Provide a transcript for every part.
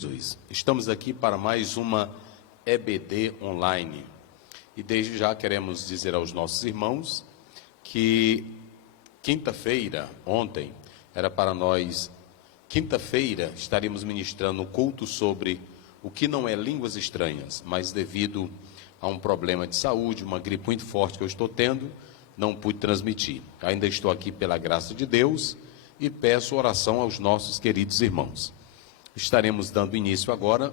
Jesus. Estamos aqui para mais uma EBD online e desde já queremos dizer aos nossos irmãos que quinta-feira, ontem, era para nós, quinta-feira estaríamos ministrando um culto sobre o que não é línguas estranhas, mas devido a um problema de saúde, uma gripe muito forte que eu estou tendo, não pude transmitir. Ainda estou aqui pela graça de Deus e peço oração aos nossos queridos irmãos. Estaremos dando início agora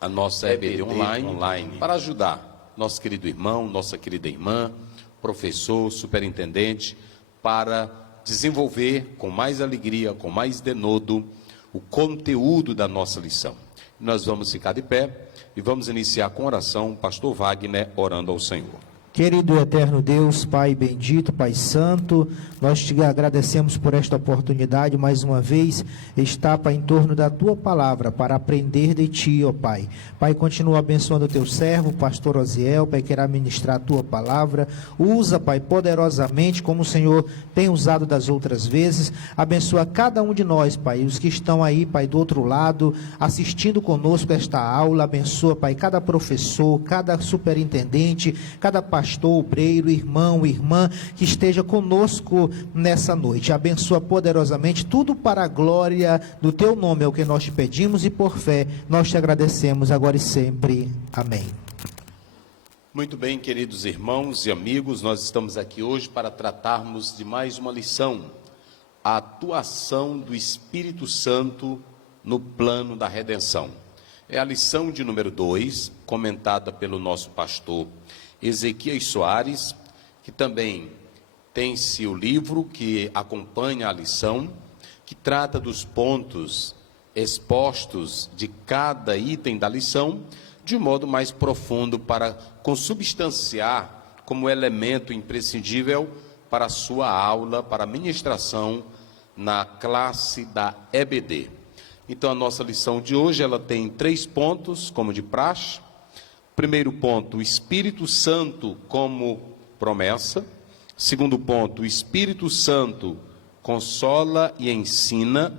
à nossa EBD online para ajudar nosso querido irmão, nossa querida irmã, professor, superintendente, para desenvolver com mais alegria, com mais denodo, o conteúdo da nossa lição. Nós vamos ficar de pé e vamos iniciar com oração, pastor Wagner orando ao Senhor. Querido e eterno Deus, Pai bendito, Pai santo, nós te agradecemos por esta oportunidade, mais uma vez, estar, Pai, em torno da Tua palavra, para aprender de Ti, ó Pai. Pai, continua abençoando o Teu servo, pastor Osiel, Pai, queira ministrar a Tua palavra, usa, Pai, poderosamente, como o Senhor tem usado das outras vezes, abençoa cada um de nós, Pai, os que estão aí, Pai, do outro lado, assistindo conosco esta aula, abençoa, Pai, cada professor, cada superintendente, cada pastor, obreiro, irmão, irmã, que esteja conosco nessa noite. Abençoa poderosamente, tudo para a glória do Teu nome, é o que nós te pedimos e por fé nós te agradecemos agora e sempre. Amém. Muito bem, queridos irmãos e amigos, nós estamos aqui hoje para tratarmos de mais uma lição, a atuação do Espírito Santo no plano da redenção. É a lição de número 2, comentada pelo nosso pastor Ezequias Soares, que também tem-se o livro que acompanha a lição, que trata dos pontos expostos de cada item da lição, de um modo mais profundo, para consubstanciar como elemento imprescindível para a sua aula, para a ministração na classe da EBD. Então a nossa lição de hoje, ela tem 3 pontos, como de praxe. Primeiro ponto, o Espírito Santo como promessa. Segundo ponto, o Espírito Santo consola e ensina.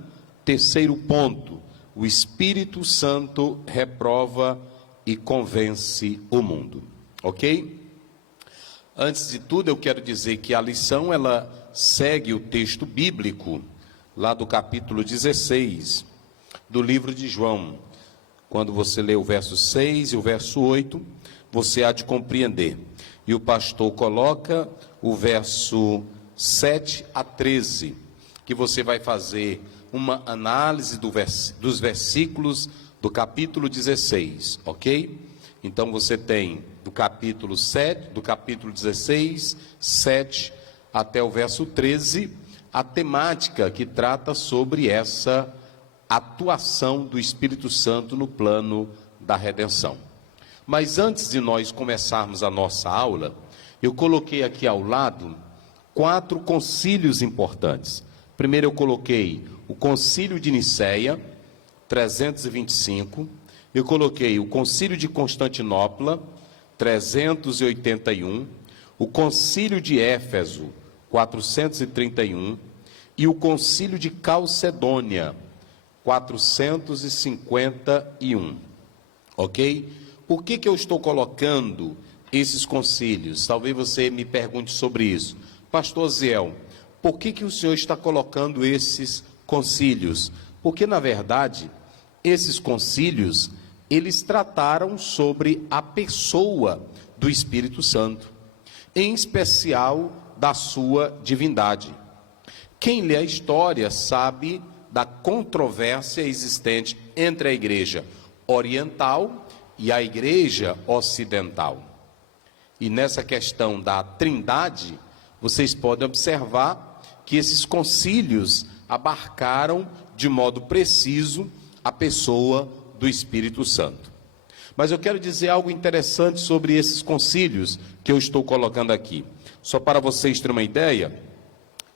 Terceiro ponto, o Espírito Santo reprova e convence o mundo. Ok? Antes de tudo, eu quero dizer que a lição, ela segue o texto bíblico, lá do capítulo 16, do livro de João. Quando você lê o verso 6 e o verso 8, você há de compreender. E o pastor coloca o verso 7 a 13, que você vai fazer uma análise dos versículos do capítulo 16, ok? Então você tem do capítulo 7, do capítulo 16, 7 até o verso 13, a temática que trata sobre essa atuação do Espírito Santo no plano da redenção. Mas antes de nós começarmos a nossa aula, eu coloquei aqui ao lado 4 concílios importantes. Primeiro eu coloquei o Concílio de Nicéia, 325, eu coloquei o Concílio de Constantinopla, 381, o Concílio de Éfeso, 431, e o Concílio de Calcedônia, 451, ok? Por que eu estou colocando esses concílios? Talvez você me pergunte sobre isso. Pastor Ziel, por que o senhor está colocando esses concílios? Porque, na verdade, esses concílios, eles trataram sobre a pessoa do Espírito Santo, em especial da sua divindade. Quem lê a história sabe da controvérsia existente entre a igreja oriental e a igreja ocidental. E nessa questão da trindade, vocês podem observar que esses concílios abarcaram de modo preciso a pessoa do Espírito Santo. Mas eu quero dizer algo interessante sobre esses concílios que eu estou colocando aqui. Só para vocês terem uma ideia,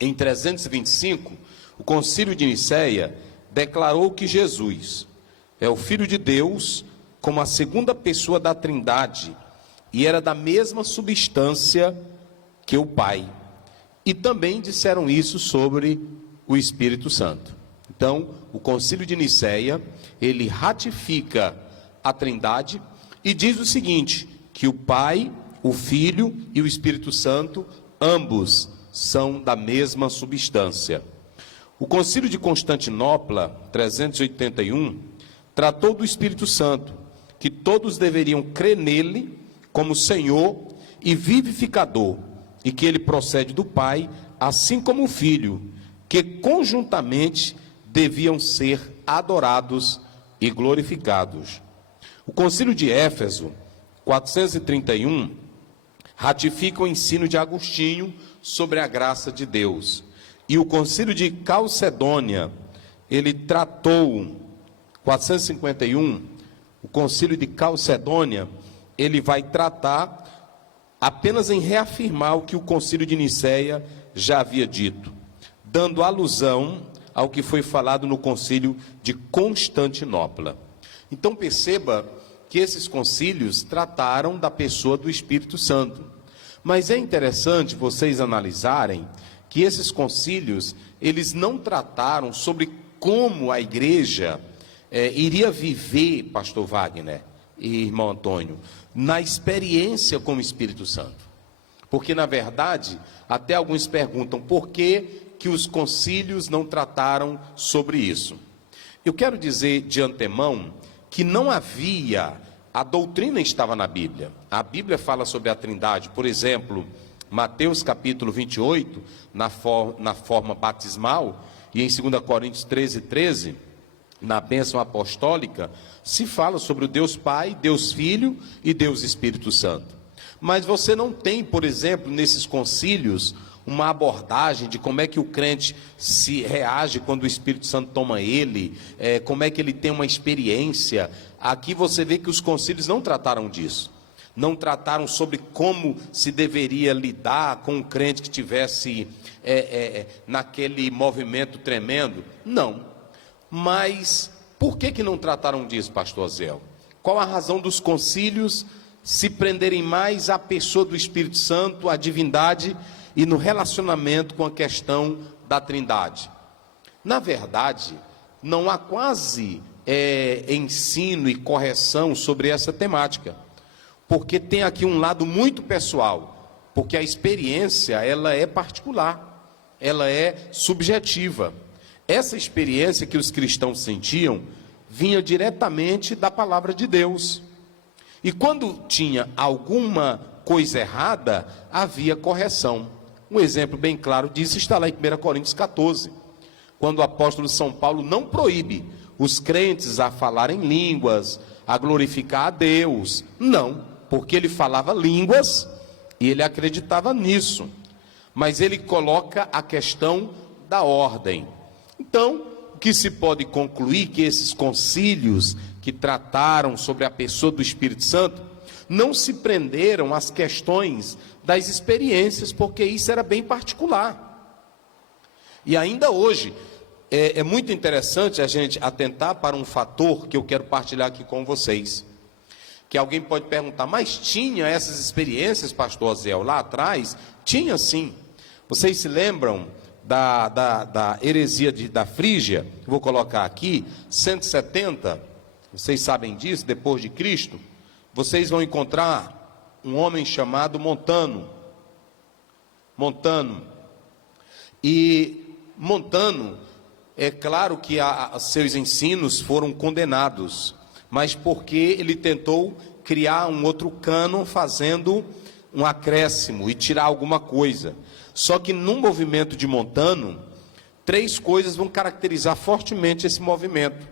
em 325, o Concílio de Nicéia declarou que Jesus é o Filho de Deus como a segunda pessoa da Trindade e era da mesma substância que o Pai. E também disseram isso sobre o Espírito Santo. Então, o Concílio de Nicéia, ele ratifica a Trindade e diz o seguinte, que o Pai, o Filho e o Espírito Santo, ambos são da mesma substância. O Concílio de Constantinopla, 381, tratou do Espírito Santo, que todos deveriam crer nele como Senhor e vivificador, e que ele procede do Pai, assim como o Filho, que conjuntamente deviam ser adorados e glorificados. O Concílio de Éfeso, 431, ratifica o ensino de Agostinho sobre a graça de Deus. E o Concílio de Calcedônia, ele tratou, 451, o Concílio de Calcedônia, ele vai tratar apenas em reafirmar o que o Concílio de Nicéia já havia dito, dando alusão ao que foi falado no Concílio de Constantinopla. Então perceba que esses concílios trataram da pessoa do Espírito Santo. Mas é interessante vocês analisarem que esses concílios, eles não trataram sobre como a igreja iria viver, pastor Wagner e irmão Antônio, na experiência com o Espírito Santo. Porque, na verdade, até alguns perguntam por que os concílios não trataram sobre isso. Eu quero dizer de antemão que não havia, a doutrina estava na Bíblia. A Bíblia fala sobre a Trindade, por exemplo, Mateus capítulo 28, na forma batismal, e em 2 Coríntios 13, 13, na bênção apostólica, se fala sobre o Deus Pai, Deus Filho e Deus Espírito Santo. Mas você não tem, por exemplo, nesses concílios, uma abordagem de como é que o crente se reage quando o Espírito Santo toma ele, como é que ele tem uma experiência. Aqui você vê que os concílios não trataram disso. Não trataram sobre como se deveria lidar com um crente que tivesse naquele movimento tremendo. Não. Mas por que não trataram disso, pastor Aziel? Qual a razão dos concílios se prenderem mais à pessoa do Espírito Santo, à divindade, e no relacionamento com a questão da Trindade? Na verdade, não há quase ensino e correção sobre essa temática, porque tem aqui um lado muito pessoal, porque a experiência, ela é particular, ela é subjetiva. Essa experiência que os cristãos sentiam, vinha diretamente da palavra de Deus, e quando tinha alguma coisa errada, havia correção. Um exemplo bem claro disso está lá em 1 Coríntios 14, quando o apóstolo São Paulo não proíbe os crentes a falarem línguas, a glorificar a Deus. Não, porque ele falava línguas e ele acreditava nisso. Mas ele coloca a questão da ordem. Então, o que se pode concluir que esses concílios que trataram sobre a pessoa do Espírito Santo não se prenderam às questões das experiências, porque isso era bem particular. E ainda hoje, é muito interessante a gente atentar para um fator que eu quero partilhar aqui com vocês. Que alguém pode perguntar, mas tinha essas experiências, pastor Aziel, lá atrás? Tinha sim. Vocês se lembram da heresia da Frígia? Vou colocar aqui, 170, vocês sabem disso, depois de Cristo. Vocês vão encontrar um homem chamado Montano. E Montano, é claro que seus ensinos foram condenados, mas porque ele tentou criar um outro cânon, fazendo um acréscimo e tirar alguma coisa. Só que no movimento de Montano, 3 coisas vão caracterizar fortemente esse movimento.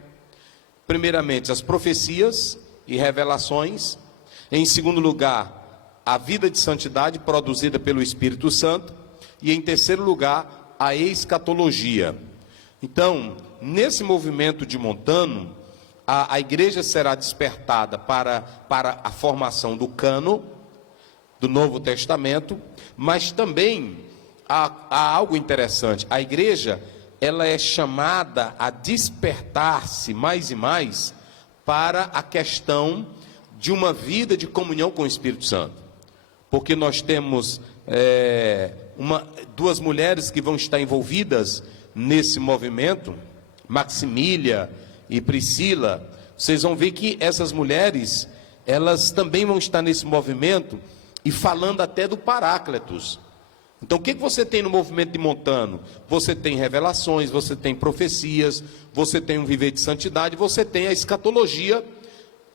Primeiramente, as profecias e revelações. Em segundo lugar, a vida de santidade produzida pelo Espírito Santo. E em terceiro lugar, a escatologia. Então, nesse movimento de Montano, a igreja será despertada para a formação do cânon do Novo Testamento, mas também há algo interessante. A igreja, ela é chamada a despertar-se mais e mais para a questão de uma vida de comunhão com o Espírito Santo. Porque nós temos 2 mulheres que vão estar envolvidas nesse movimento, Maximília e Priscila, vocês vão ver que essas mulheres, elas também vão estar nesse movimento e falando até do Paráclitos. Então o que você tem no movimento de Montano? Você tem revelações, você tem profecias, você tem um viver de santidade, você tem a escatologia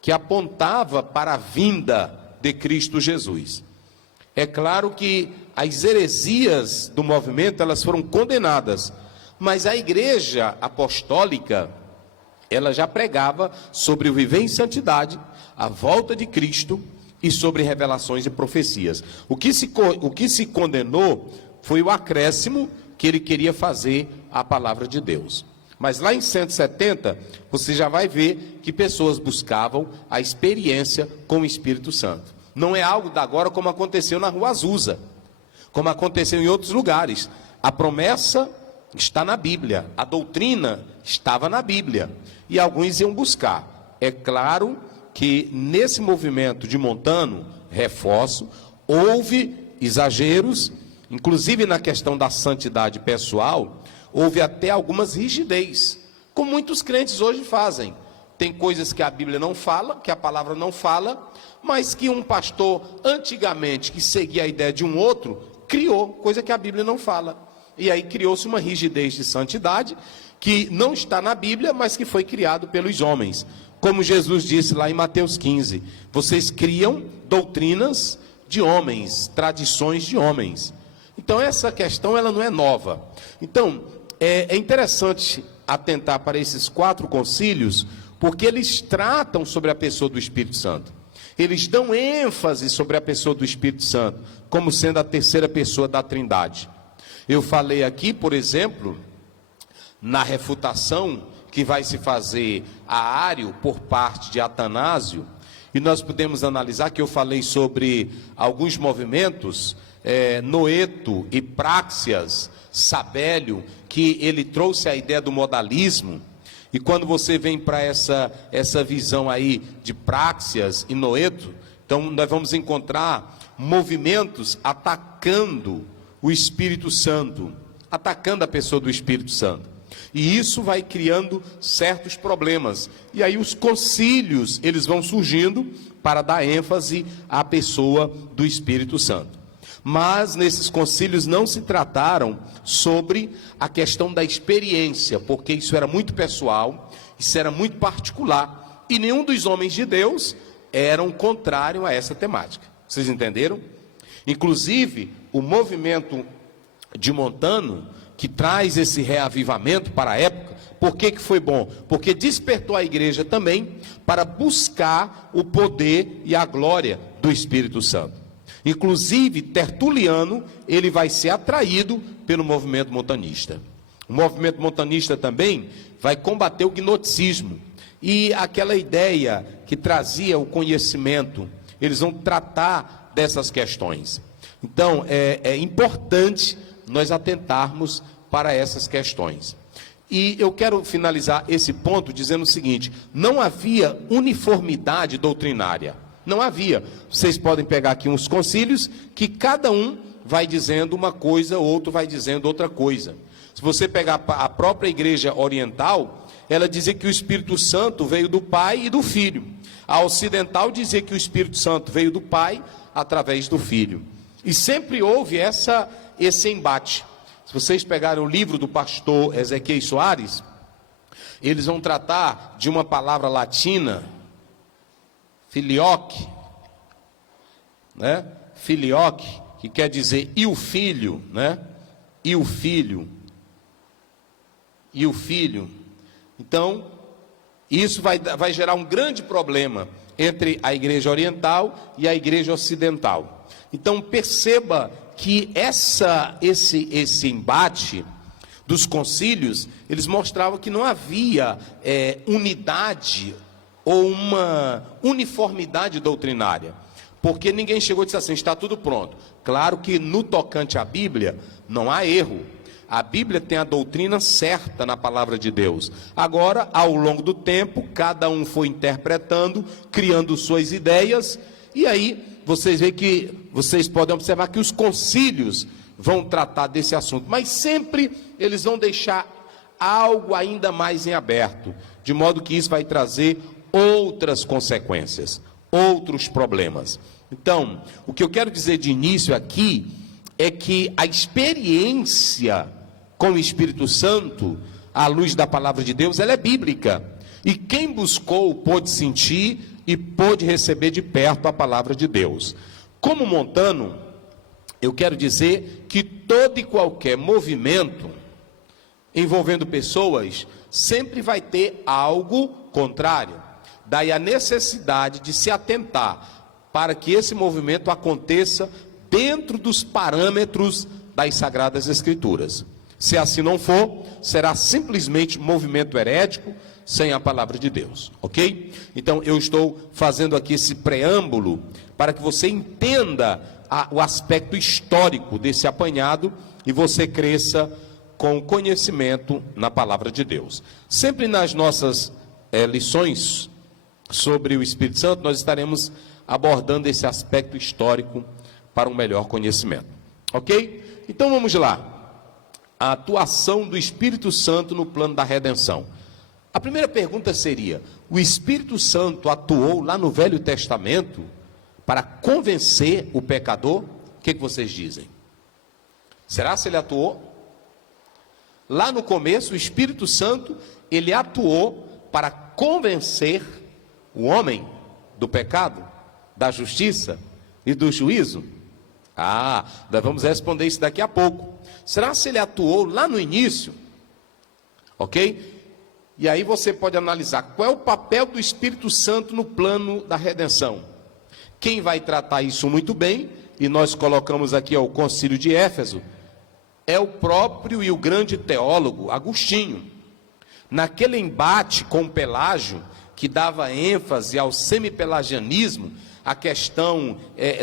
que apontava para a vinda de Cristo Jesus. É claro que as heresias do movimento, elas foram condenadas, mas a igreja apostólica, ela já pregava sobre o viver em santidade, a volta de Cristo e sobre revelações e profecias. O que se condenou foi o acréscimo que ele queria fazer à palavra de Deus. Mas lá em 170, você já vai ver que pessoas buscavam a experiência com o Espírito Santo. Não é algo da agora como aconteceu na Rua Azusa, como aconteceu em outros lugares. A promessa está na Bíblia, a doutrina estava na Bíblia, e alguns iam buscar. É claro que nesse movimento de Montano, reforço, houve exageros, inclusive na questão da santidade pessoal, houve até algumas rigidez, como muitos crentes hoje fazem. Tem coisas que a Bíblia não fala, que a palavra não fala, mas que um pastor antigamente, que seguia a ideia de um outro, criou, coisa que a Bíblia não fala. E aí criou-se uma rigidez de santidade, que não está na Bíblia, mas que foi criado pelos homens. Como Jesus disse lá em Mateus 15, vocês criam doutrinas de homens, tradições de homens. Então essa questão ela não é nova. Então é interessante atentar para esses 4 concílios, porque eles tratam sobre a pessoa do Espírito Santo. Eles dão ênfase sobre a pessoa do Espírito Santo, como sendo a terceira pessoa da Trindade. Eu falei aqui, por exemplo, na refutação que vai se fazer a Ário por parte de Atanásio, e nós podemos analisar que eu falei sobre alguns movimentos, Noeto e Práxias, Sabélio, que ele trouxe a ideia do modalismo. E quando você vem para essa visão aí de Práxias e Noeto, então nós vamos encontrar movimentos atacando o Espírito Santo, atacando a pessoa do Espírito Santo. E isso vai criando certos problemas. E aí os concílios, eles vão surgindo para dar ênfase à pessoa do Espírito Santo. Mas nesses concílios não se trataram sobre a questão da experiência, porque isso era muito pessoal, isso era muito particular, e nenhum dos homens de Deus eram contrário a essa temática. Vocês entenderam? Inclusive, o movimento de Montano, que traz esse reavivamento para a época, por que foi bom? Porque despertou a igreja também para buscar o poder e a glória do Espírito Santo. Inclusive, Tertuliano, ele vai ser atraído pelo movimento montanista. O movimento montanista também vai combater o gnosticismo. E aquela ideia que trazia o conhecimento, eles vão tratar dessas questões. Então, é importante nós atentarmos para essas questões. E eu quero finalizar esse ponto dizendo o seguinte: não havia uniformidade doutrinária. Não havia. Vocês podem pegar aqui uns concílios que cada um vai dizendo uma coisa, o outro vai dizendo outra coisa. Se você pegar a própria igreja oriental, ela dizia que o Espírito Santo veio do Pai e do Filho. A ocidental dizia que o Espírito Santo veio do Pai através do Filho. E sempre houve esse embate. Se vocês pegarem o livro do pastor Ezequiel Soares, eles vão tratar de uma palavra latina, filioque, né? Filioque, que quer dizer e o filho, né? E o filho. E o filho. Então, isso vai gerar um grande problema entre a igreja oriental e a igreja ocidental. Então, perceba que esse embate dos concílios, eles mostravam que não havia unidade ou uma uniformidade doutrinária, porque ninguém chegou e disse assim, está tudo pronto. Claro que no tocante à Bíblia, não há erro. A Bíblia tem a doutrina certa na palavra de Deus. Agora, ao longo do tempo, cada um foi interpretando, criando suas ideias, e aí vocês podem observar que os concílios vão tratar desse assunto, mas sempre eles vão deixar algo ainda mais em aberto, de modo que isso vai trazer outras consequências, outros problemas. Então, o que eu quero dizer de início aqui é que a experiência com o Espírito Santo, à luz da palavra de Deus, ela é bíblica. E quem buscou pôde sentir e pôde receber de perto a palavra de Deus. Como montano, eu quero dizer que todo e qualquer movimento envolvendo pessoas sempre vai ter algo contrário. Daí a necessidade de se atentar para que esse movimento aconteça dentro dos parâmetros das Sagradas Escrituras. Se assim não for, será simplesmente movimento herético, sem a palavra de Deus, ok? Então eu estou fazendo aqui esse preâmbulo para que você entenda o aspecto histórico desse apanhado e você cresça com conhecimento na palavra de Deus. Sempre nas nossas lições sobre o Espírito Santo, nós estaremos abordando esse aspecto histórico para um melhor conhecimento, ok? Então vamos lá. A atuação do Espírito Santo no plano da redenção. A primeira pergunta seria: o Espírito Santo atuou lá no Velho Testamento para convencer o pecador? O que vocês dizem? Será se ele atuou? Lá no começo, o Espírito Santo, ele atuou para convencer o homem do pecado, da justiça e do juízo? Nós vamos responder isso daqui a pouco. Será se ele atuou lá no início? Ok? E aí você pode analisar qual é o papel do Espírito Santo no plano da redenção. Quem vai tratar isso muito bem, e nós colocamos aqui o Concílio de Éfeso, é o próprio e o grande teólogo Agostinho. Naquele embate com Pelágio, que dava ênfase ao semipelagianismo, a questão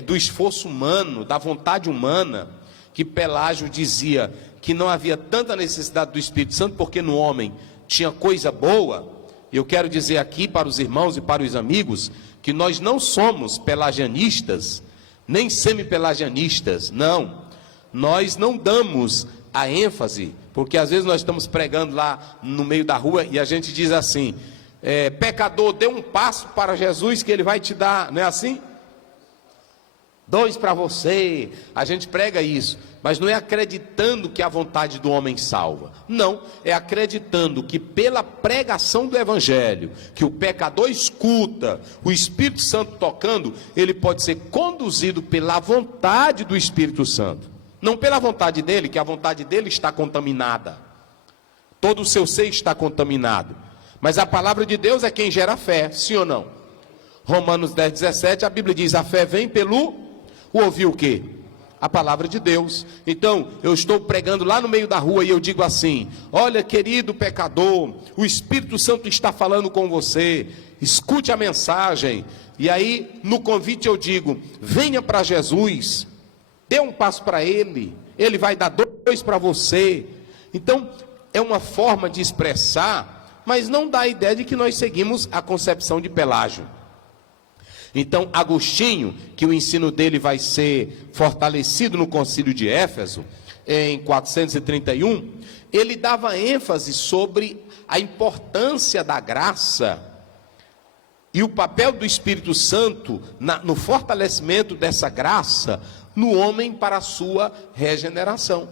do esforço humano, da vontade humana, que Pelágio dizia que não havia tanta necessidade do Espírito Santo, porque no homem tinha coisa boa. Eu quero dizer aqui para os irmãos e para os amigos, que nós não somos pelagianistas, nem semipelagianistas, não. Nós não damos a ênfase, porque às vezes nós estamos pregando lá no meio da rua e a gente diz assim: pecador, dê um passo para Jesus que ele vai te dar, não é assim? 2 para você. A gente prega isso, mas não é acreditando que a vontade do homem salva. Não, é acreditando que pela pregação do Evangelho, que o pecador escuta, o Espírito Santo tocando, ele pode ser conduzido pela vontade do Espírito Santo. Não pela vontade dele, que a vontade dele está contaminada. Todo o seu ser está contaminado. Mas a palavra de Deus é quem gera fé, sim ou não? Romanos 10:17, a Bíblia diz: a fé vem pelo ouvir o quê? A palavra de Deus. Então, eu estou pregando lá no meio da rua e eu digo assim: olha, querido pecador, o Espírito Santo está falando com você, escute a mensagem. E aí, no convite eu digo: venha para Jesus, dê um passo para Ele, Ele vai dar 2 para você. Então, é uma forma de expressar, mas não dá a ideia de que nós seguimos a concepção de Pelágio. Então, Agostinho, que o ensino dele vai ser fortalecido no Concílio de Éfeso, em 431, ele dava ênfase sobre a importância da graça e o papel do Espírito Santo no fortalecimento dessa graça no homem para a sua regeneração.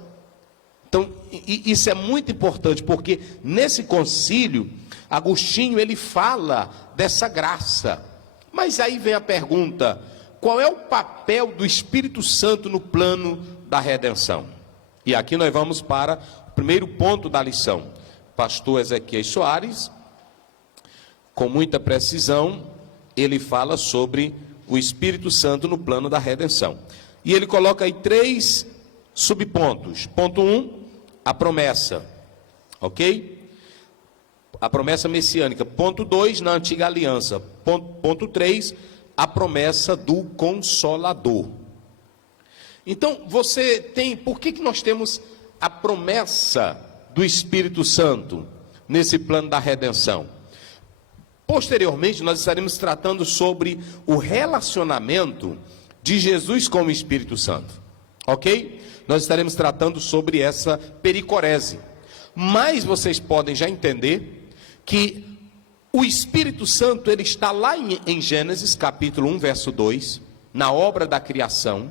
Então, isso é muito importante, porque nesse concílio, Agostinho, ele fala dessa graça. Mas aí vem a pergunta: qual é o papel do Espírito Santo no plano da redenção? E aqui nós vamos para o primeiro ponto da lição. Pastor Ezequiel Soares, com muita precisão, ele fala sobre o Espírito Santo no plano da redenção. E ele coloca aí 3 subpontos. Ponto 1, a promessa. Ok? A promessa messiânica. Ponto 2, na antiga aliança. Ponto 3, a promessa do Consolador. Então, você tem... Por que nós temos a promessa do Espírito Santo nesse plano da redenção? Posteriormente, nós estaremos tratando sobre o relacionamento de Jesus com o Espírito Santo. Ok? Nós estaremos tratando sobre essa pericorese. Mas vocês podem já entender que o Espírito Santo, ele está lá em Gênesis capítulo 1, verso 2, na obra da criação.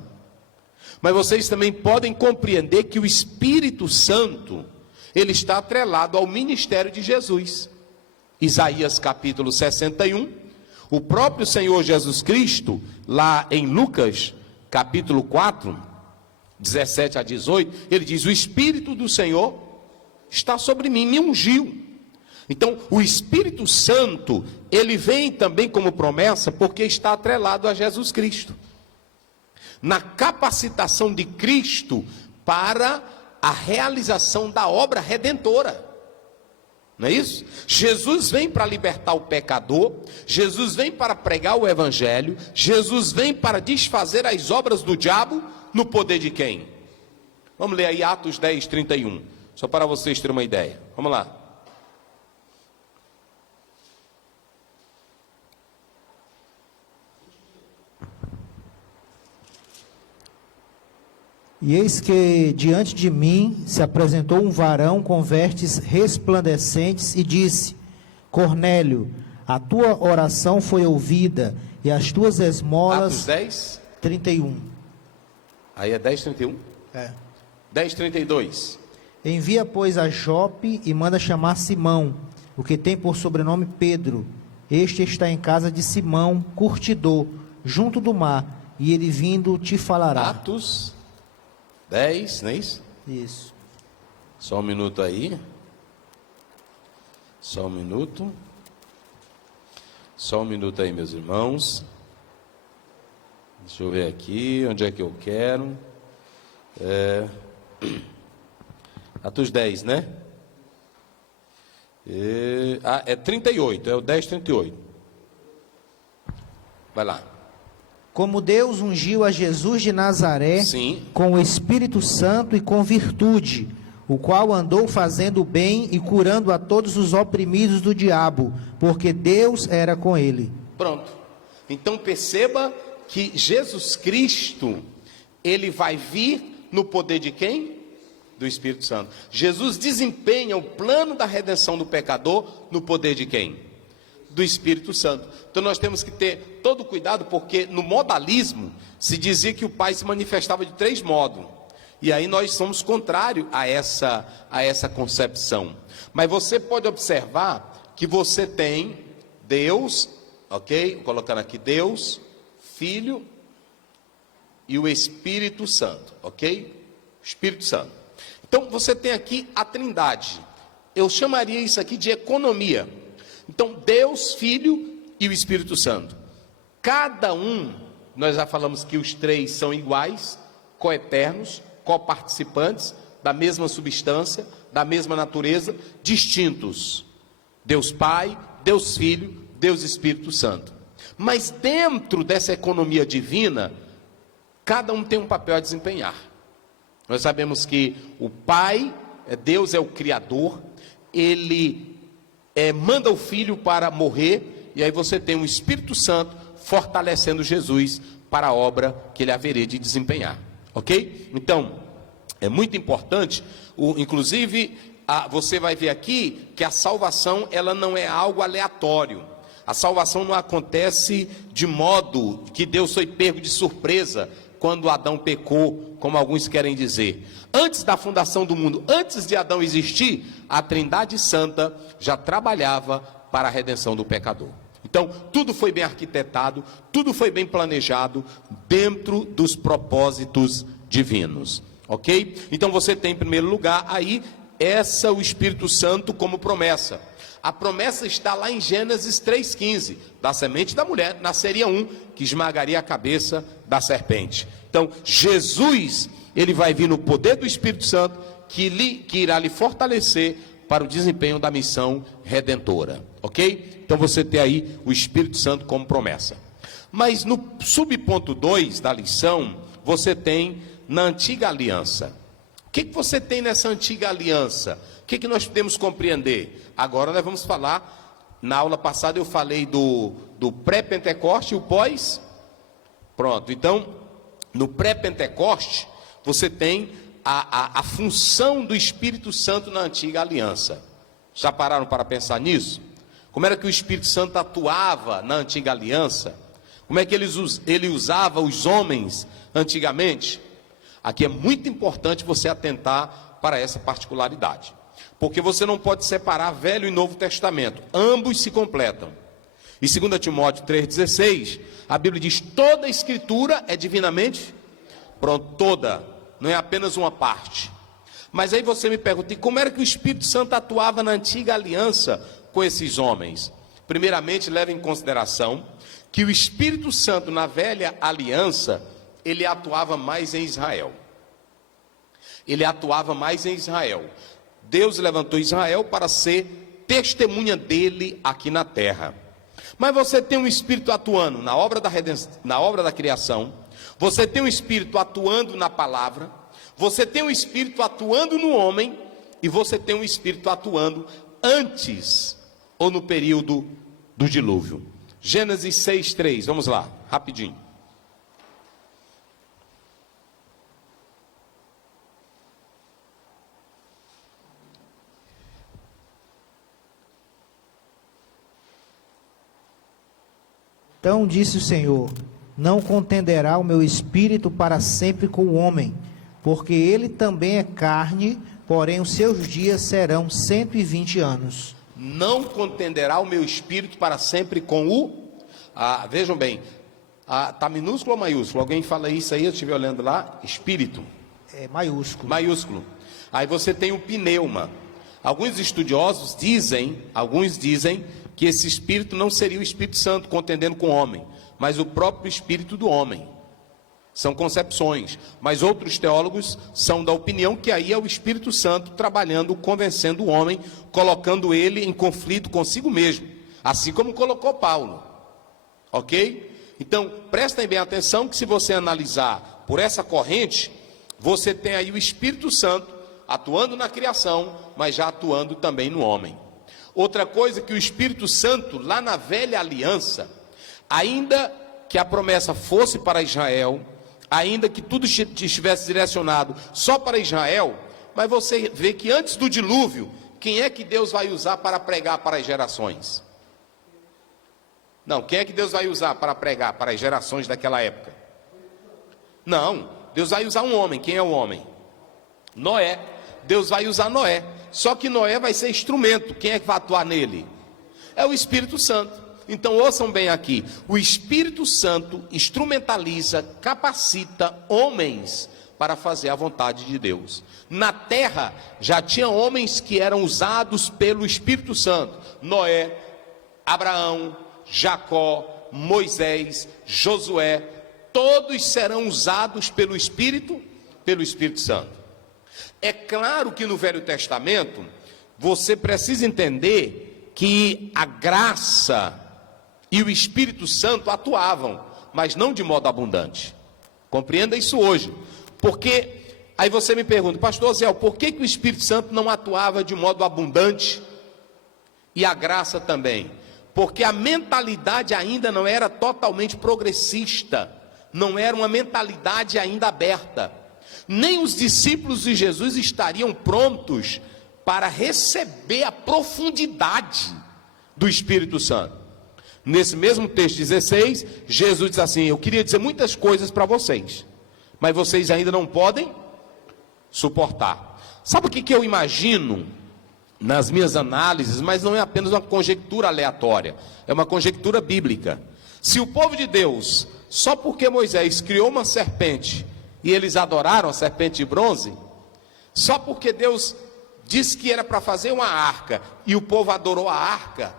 Mas vocês também podem compreender que o Espírito Santo, ele está atrelado ao ministério de Jesus. Isaías capítulo 61, o próprio Senhor Jesus Cristo, lá em Lucas capítulo 4, 17 a 18, ele diz: o Espírito do Senhor está sobre mim, me ungiu. Então, o Espírito Santo, ele vem também como promessa, porque está atrelado a Jesus Cristo, na capacitação de Cristo para a realização da obra redentora. Não é isso? Jesus vem para libertar o pecador, Jesus vem para pregar o evangelho, Jesus vem para desfazer as obras do diabo, no poder de quem? Vamos ler aí Atos 10, 31, só para vocês terem uma ideia. Vamos lá. E eis que diante de mim se apresentou um varão com vestes resplandecentes e disse: Cornélio, a tua oração foi ouvida e as tuas esmolas... Atos 10? 31. Aí é 10, 31? É. 10, 32. Envia, pois, a Jope e manda chamar Simão, o que tem por sobrenome Pedro. Este está em casa de Simão, curtidor, junto do mar, e ele vindo te falará. Atos 10, não é isso? Isso. Só um minuto aí. Só um minuto. Só um minuto aí, meus irmãos. Deixa eu ver aqui, onde é que eu quero. Atos 10, né? É 38, é o 10, 38. Vai lá. Como Deus ungiu a Jesus de Nazaré, Sim, com o Espírito Santo e com virtude, o qual andou fazendo bem e curando a todos os oprimidos do diabo, porque Deus era com ele. pronto. Então perceba que Jesus Cristo, ele vai vir no poder de quem? Do Espírito Santo. Jesus desempenha o plano da redenção do pecador no poder de quem? Do Espírito Santo. Então nós temos que ter todo cuidado, porque no modalismo se dizia que o Pai se manifestava de 3 modos. E aí nós somos contrários a essa concepção. Mas você pode observar que você tem Deus, ok? Vou colocando aqui Deus, Filho e o Espírito Santo, ok? Espírito Santo. Então você tem aqui a Trindade. Eu chamaria isso aqui de economia. Então Deus, Filho e o Espírito Santo. Cada um, nós já falamos que os 3 são iguais, coeternos, coparticipantes da mesma substância, da mesma natureza, distintos. Deus Pai, Deus Filho, Deus Espírito Santo. Mas dentro dessa economia divina, cada um tem um papel a desempenhar. Nós sabemos que o Pai, Deus é o Criador, Ele manda o Filho para morrer, e aí você tem o Espírito Santo fortalecendo Jesus para a obra que Ele haveria de desempenhar. Ok? Então, é muito importante, inclusive, você vai ver aqui que a salvação, ela não é algo aleatório. A salvação não acontece de modo que Deus foi pego de surpresa quando Adão pecou, como alguns querem dizer. Antes da fundação do mundo, antes de Adão existir, a Trindade Santa já trabalhava para a redenção do pecador. Então, tudo foi bem arquitetado, tudo foi bem planejado dentro dos propósitos divinos, ok? Então você tem em primeiro lugar aí o Espírito Santo como promessa. A promessa está lá em Gênesis 3,15, da semente da mulher nasceria um que esmagaria a cabeça da serpente. Então Jesus, ele vai vir no poder do Espírito Santo, que irá lhe fortalecer para o desempenho da missão redentora, ok? Então você tem aí o Espírito Santo como promessa. Mas no subponto 2 da lição, você tem na antiga aliança. O que você tem nessa antiga aliança? O que nós podemos compreender? Agora nós vamos falar, na aula passada eu falei do pré-Pentecoste e o pós. Pronto, então, no pré-Pentecoste, você tem a função do Espírito Santo na antiga aliança. Já pararam para pensar nisso? Como era que o Espírito Santo atuava na antiga aliança? Como é que ele usava os homens antigamente? Aqui é muito importante você atentar para essa particularidade, porque você não pode separar Velho e Novo Testamento, ambos se completam. E 2 Timóteo 3,16, a Bíblia diz: toda a escritura é divinamente, pronto, toda, não é apenas uma parte. Mas aí você me pergunta, e como era que o Espírito Santo atuava na antiga aliança com esses homens? Primeiramente, leve em consideração que o Espírito Santo na velha aliança, ele atuava mais em Israel. Ele atuava mais em Israel. Deus levantou Israel para ser testemunha dele aqui na terra. Mas você tem um Espírito atuando na obra da redenção, na obra da criação. Você tem um Espírito atuando na palavra. Você tem um Espírito atuando no homem. E você tem um Espírito atuando antes ou no período do dilúvio. Gênesis 6:3, vamos lá, rapidinho. Então disse o Senhor: não contenderá o meu espírito para sempre com o homem, porque ele também é carne, porém os seus dias serão 120 anos. Não contenderá o meu espírito para sempre com o... vejam bem, está minúsculo ou maiúsculo? Alguém fala isso aí, eu estive olhando lá, espírito. É maiúsculo. Maiúsculo. Aí você tem o pneuma. Alguns estudiosos dizem, que esse espírito não seria o Espírito Santo contendendo com o homem, mas o próprio espírito do homem. São concepções, mas outros teólogos são da opinião que aí é o Espírito Santo trabalhando, convencendo o homem, colocando ele em conflito consigo mesmo, assim como colocou Paulo, ok? Então, prestem bem atenção que se você analisar por essa corrente, você tem aí o Espírito Santo atuando na criação, mas já atuando também no homem. Outra coisa que o Espírito Santo, lá na velha aliança, ainda que a promessa fosse para Israel, ainda que tudo estivesse direcionado só para Israel, mas você vê que antes do dilúvio, quem é que Deus vai usar para pregar para as gerações? Não, quem é que Deus vai usar para pregar para as gerações daquela época? Não, Deus vai usar um homem. Quem é o homem? Noé. Deus vai usar Noé. Só que Noé vai ser instrumento. Quem é que vai atuar nele? É o Espírito Santo. Então ouçam bem aqui, o Espírito Santo instrumentaliza, capacita homens para fazer a vontade de Deus. Na terra já tinha homens que eram usados pelo Espírito Santo: Noé, Abraão, Jacó, Moisés, Josué, todos serão usados pelo Espírito Santo. É claro que no Velho Testamento você precisa entender que a graça e o Espírito Santo atuavam, mas não de modo abundante. Compreenda isso hoje. Porque, aí você me pergunta, pastor Zé, por que o Espírito Santo não atuava de modo abundante? E a graça também? Porque a mentalidade ainda não era totalmente progressista. Não era uma mentalidade ainda aberta. Nem os discípulos de Jesus estariam prontos para receber a profundidade do Espírito Santo. Nesse mesmo texto 16, Jesus diz assim: eu queria dizer muitas coisas para vocês, mas vocês ainda não podem suportar. Sabe o que eu imagino nas minhas análises? Mas não é apenas uma conjectura aleatória, é uma conjectura bíblica. Se o povo de Deus, só porque Moisés criou uma serpente e eles adoraram a serpente de bronze, só porque Deus disse que era para fazer uma arca e o povo adorou a arca,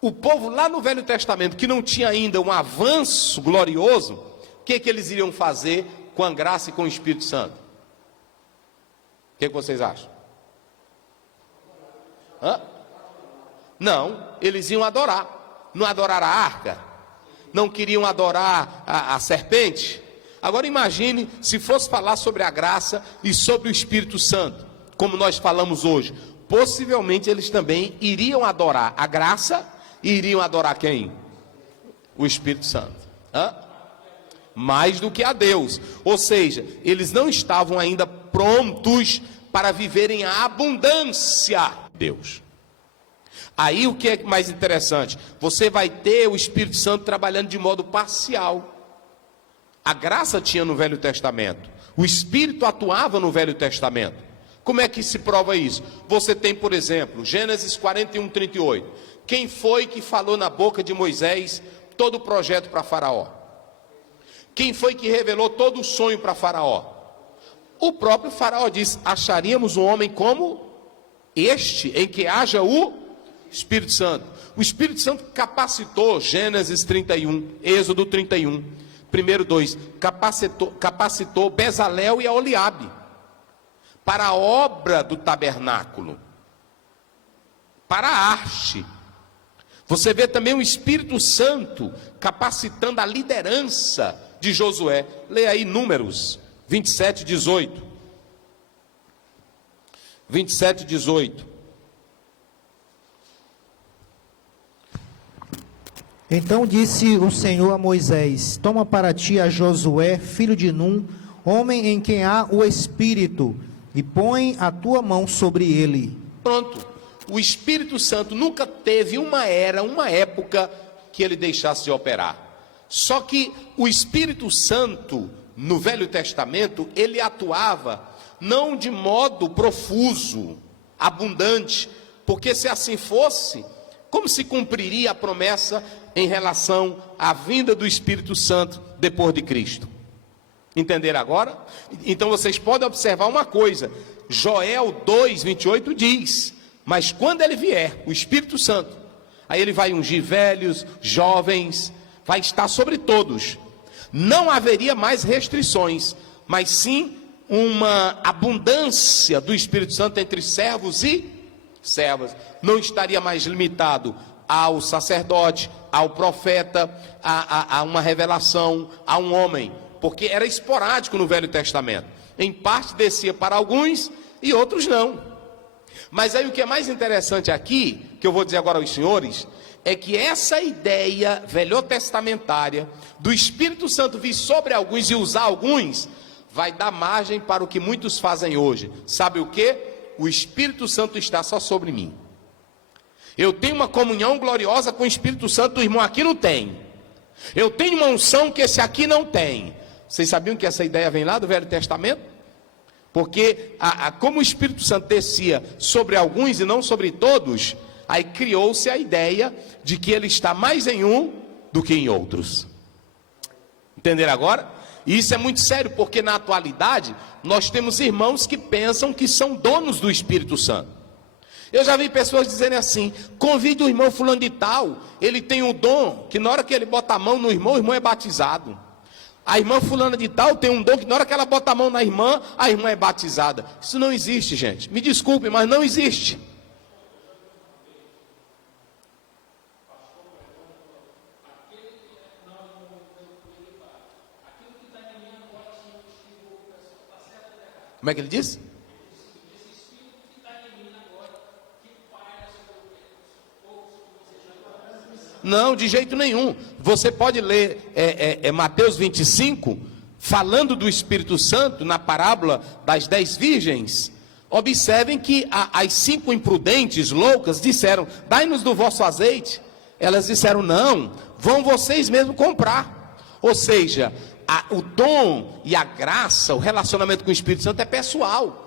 o povo lá no Velho Testamento, que não tinha ainda um avanço glorioso, o que eles iriam fazer com a graça e com o Espírito Santo? O que vocês acham? Não, eles iam adorar. Não adorar a arca? Não queriam adorar a serpente? Agora imagine se fosse falar sobre a graça e sobre o Espírito Santo, como nós falamos hoje. Possivelmente eles também iriam adorar a graça e iriam adorar quem? O Espírito Santo. Mais do que a Deus. Ou seja, eles não estavam ainda prontos para viverem a abundância de Deus. Aí o que é mais interessante? Você vai ter o Espírito Santo trabalhando de modo parcial. A graça tinha no Velho Testamento, o Espírito atuava no Velho Testamento. Como é que se prova isso? Você tem, por exemplo, Gênesis 41, 38. Quem foi que falou na boca de Moisés todo o projeto para Faraó? Quem foi que revelou todo o sonho para Faraó? O próprio Faraó disse: acharíamos um homem como este, em que haja o Espírito Santo. O Espírito Santo capacitou, Gênesis 31, Êxodo 31, 1:2, capacitou Bezalel e Aholiabe para a obra do tabernáculo, para a haste. Você vê também o Espírito Santo capacitando a liderança de Josué. Leia aí Números 27, 18. 27, 18. Então disse o Senhor a Moisés: toma para ti a Josué, filho de Num, homem em quem há o Espírito, e põe a tua mão sobre ele. Pronto. O Espírito Santo nunca teve uma época que ele deixasse de operar. Só que o Espírito Santo, no Velho Testamento, ele atuava não de modo profuso, abundante, porque se assim fosse, como se cumpriria a promessa em relação à vinda do Espírito Santo depois de Cristo? Entenderam agora? Então vocês podem observar uma coisa. Joel 2, 28 diz: mas quando ele vier, o Espírito Santo, aí ele vai ungir velhos, jovens, vai estar sobre todos. Não haveria mais restrições, mas sim uma abundância do Espírito Santo entre servos e servas. Não estaria mais limitado ao sacerdote, ao profeta, a uma revelação, a um homem, porque era esporádico no Velho Testamento. Em parte descia para alguns e outros não. Mas aí o que é mais interessante aqui, que eu vou dizer agora aos senhores, é que essa ideia velhotestamentária do Espírito Santo vir sobre alguns e usar alguns, vai dar margem para o que muitos fazem hoje. Sabe o que? O Espírito Santo está só sobre mim. Eu tenho uma comunhão gloriosa com o Espírito Santo, o irmão aqui não tem. Eu tenho uma unção que esse aqui não tem. Vocês sabiam que essa ideia vem lá do Velho Testamento? Porque como o Espírito Santo descia sobre alguns e não sobre todos, aí criou-se a ideia de que ele está mais em um do que em outros. Entenderam agora? E isso é muito sério, porque na atualidade nós temos irmãos que pensam que são donos do Espírito Santo. Eu já vi pessoas dizerem assim: convide o irmão fulano de tal, ele tem um dom, que na hora que ele bota a mão no irmão, o irmão é batizado. A irmã fulana de tal tem um dom que na hora que ela bota a mão na irmã, a irmã é batizada. Isso não existe, gente. Me desculpe, mas não existe. Como é que ele disse? Não, de jeito nenhum. Você pode ler Mateus 25, falando do Espírito Santo, na parábola das 10 virgens. Observem que as 5 imprudentes, loucas, disseram: dai-nos do vosso azeite. Elas disseram: não, vão vocês mesmos comprar. Ou seja, o dom e a graça, o relacionamento com o Espírito Santo é pessoal.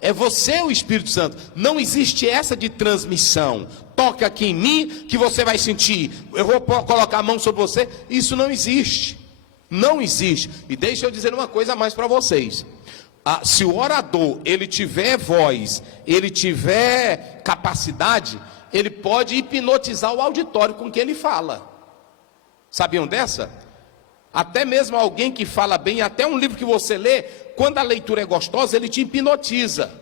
É você o Espírito Santo. Não existe essa de transmissão. Toca aqui em mim que você vai sentir. Eu vou colocar a mão sobre você. Isso não existe. Não existe. E deixa eu dizer uma coisa a mais para vocês. Se o orador, ele tiver voz, ele tiver capacidade, ele pode hipnotizar o auditório com que ele fala. Sabiam dessa? Até mesmo alguém que fala bem, até um livro que você lê, quando a leitura é gostosa, ele te hipnotiza.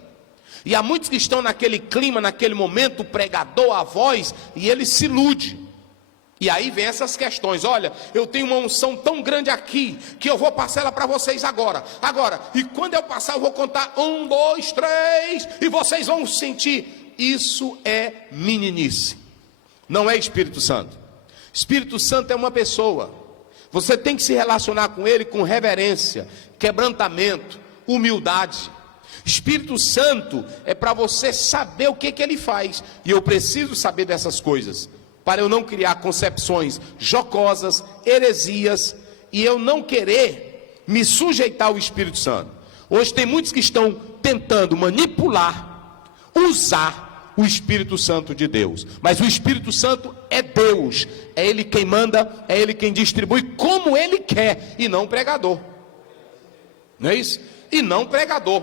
E há muitos que estão naquele clima, naquele momento, o pregador, a voz, e ele se ilude. E aí vem essas questões: olha, eu tenho uma unção tão grande aqui, que eu vou passar ela para vocês agora. E quando eu passar, eu vou contar 1, 2, 3, e vocês vão sentir. Isso é meninice. Não é Espírito Santo. Espírito Santo é uma pessoa. Você tem que se relacionar com ele com reverência, quebrantamento, humildade. Espírito Santo é para você saber o que ele faz. E eu preciso saber dessas coisas, para eu não criar concepções jocosas, heresias, e eu não querer me sujeitar ao Espírito Santo. Hoje tem muitos que estão tentando manipular, usar o Espírito Santo de Deus. Mas o Espírito Santo é Deus, é Ele quem manda, é Ele quem distribui como Ele quer, e não pregador. Não é isso? E não pregador.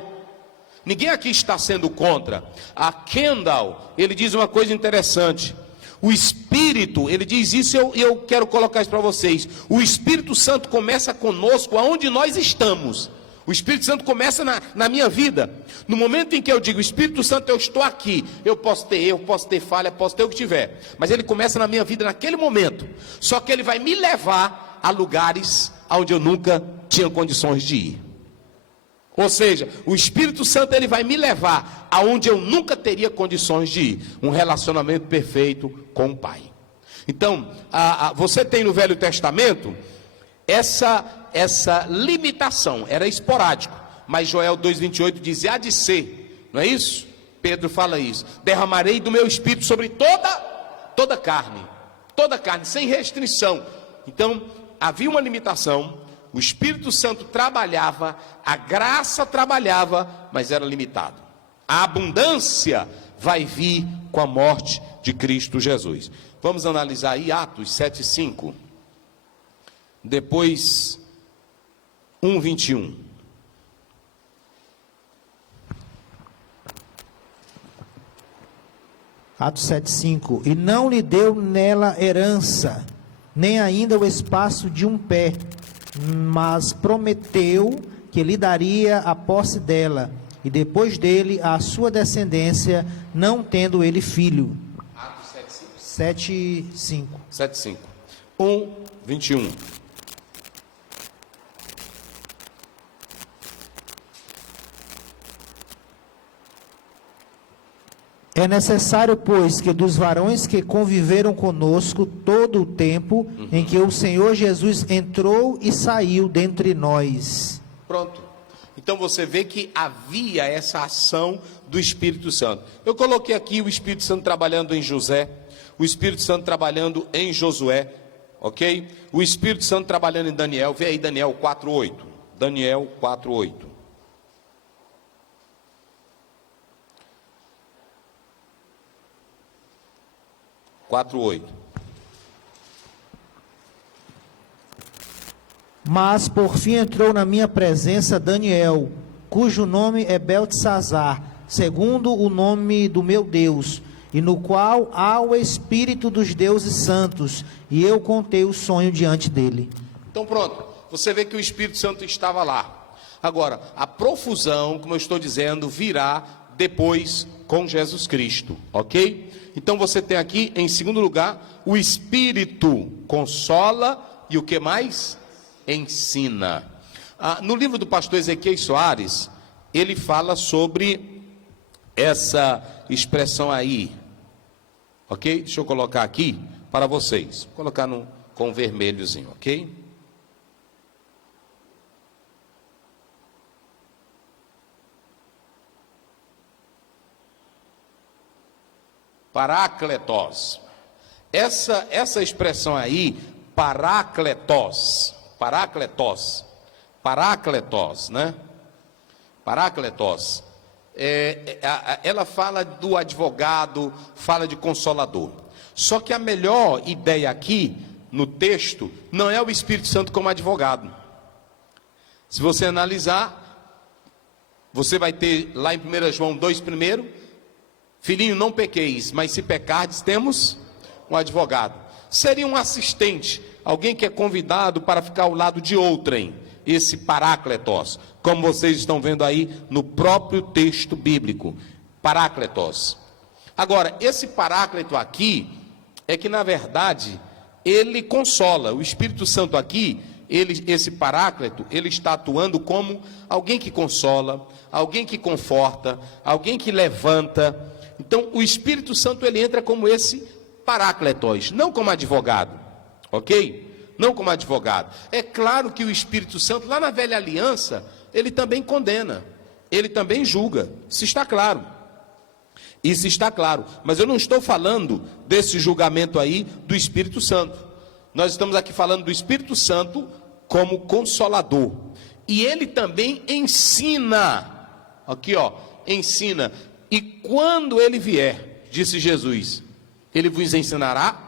Ninguém aqui está sendo contra. A Kendall, ele diz uma coisa interessante. O Espírito, ele diz isso e eu quero colocar isso para vocês. O Espírito Santo começa conosco aonde nós estamos. O Espírito Santo começa na minha vida. No momento em que eu digo, Espírito Santo, eu estou aqui. Eu posso ter erro, posso ter falha, posso ter o que tiver. Mas ele começa na minha vida naquele momento. Só que ele vai me levar a lugares onde eu nunca tinha condições de ir. Ou seja, o Espírito Santo ele vai me levar aonde eu nunca teria condições de ir. Um relacionamento perfeito com o Pai. Então, você tem no Velho Testamento essa limitação, era esporádico. Mas Joel 2,28 diz, há de ser, não é isso? Pedro fala isso. Derramarei do meu Espírito sobre toda carne, sem restrição. Então, havia uma limitação. O Espírito Santo trabalhava, a graça trabalhava, mas era limitado. A abundância vai vir com a morte de Cristo Jesus. Vamos analisar aí Atos 7,5. Depois 1,21. Atos 7,5. E não lhe deu nela herança, nem ainda o espaço de um pé, mas prometeu que lhe daria a posse dela, e depois dele a sua descendência, não tendo ele filho. Atos 7,5. 7,5. 1,21. É necessário, pois, que dos varões que conviveram conosco todo o tempo em que o Senhor Jesus entrou e saiu dentre nós. Pronto. Então você vê que havia essa ação do Espírito Santo. Eu coloquei aqui o Espírito Santo trabalhando em José, o Espírito Santo trabalhando em Josué, ok? O Espírito Santo trabalhando em Daniel. Vê aí Daniel 4,8. Daniel 4,8. Mas por fim entrou na minha presença Daniel, cujo nome é Beltesazar, segundo o nome do meu Deus, e no qual há o Espírito dos deuses santos, e eu contei o sonho diante dele. Então pronto, você vê que o Espírito Santo estava lá. Agora, a profusão, como eu estou dizendo, virá depois com Jesus Cristo, ok? Então você tem aqui, em segundo lugar, o Espírito consola e o que mais? Ensina. No livro do pastor Ezequiel Soares, ele fala sobre essa expressão aí, ok? Deixa eu colocar aqui para vocês, vou colocar com vermelhozinho, ok? Parácletos. Essa expressão aí, parácletos, né? Parácletos. Ela fala do advogado, fala de consolador. Só que a melhor ideia aqui, no texto, não é o Espírito Santo como advogado. Se você analisar, você vai ter lá em 1 João 2 primeiro, filhinho, não pequeis, mas se pecardes, temos um advogado. Seria um assistente, alguém que é convidado para ficar ao lado de outrem, esse parácletos, como vocês estão vendo aí no próprio texto bíblico, parácletos. Agora, esse paráclito aqui, é que na verdade, ele consola. O Espírito Santo aqui, esse paráclito, ele está atuando como alguém que consola, alguém que conforta, alguém que levanta. Então, o Espírito Santo, ele entra como esse parácletos, não como advogado, ok? Não como advogado. É claro que o Espírito Santo, lá na velha aliança, ele também condena. ele também julga. Isso está claro. Isso está claro. Mas eu não estou falando desse julgamento aí do Espírito Santo. Nós estamos aqui falando do Espírito Santo como consolador. E ele também ensina. Aqui, ó, ensina. E quando ele vier, disse Jesus, ele vos ensinará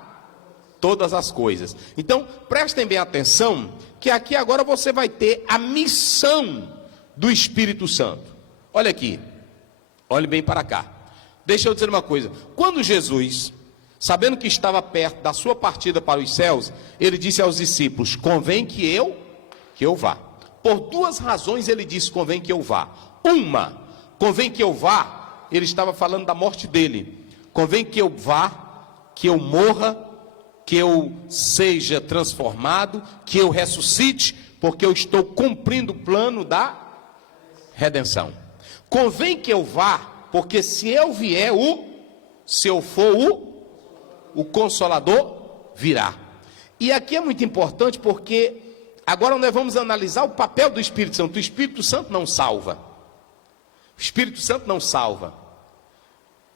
todas as coisas. Então, prestem bem atenção, que aqui agora você vai ter a missão do Espírito Santo. Olha aqui, olhe bem para cá. Deixa eu dizer uma coisa. Quando Jesus, sabendo que estava perto da sua partida para os céus, ele disse aos discípulos, convém que eu vá. Por duas razões ele disse, convém que eu vá. Uma, convém que eu vá, ele estava falando da morte dele. Convém que eu vá, que eu morra, que eu seja transformado, que eu ressuscite, porque eu estou cumprindo o plano da redenção. Convém que eu vá, porque se eu vier, se eu for o Consolador virá. E aqui é muito importante porque agora nós vamos analisar o papel do Espírito Santo. O Espírito Santo não salva. O Espírito Santo não salva.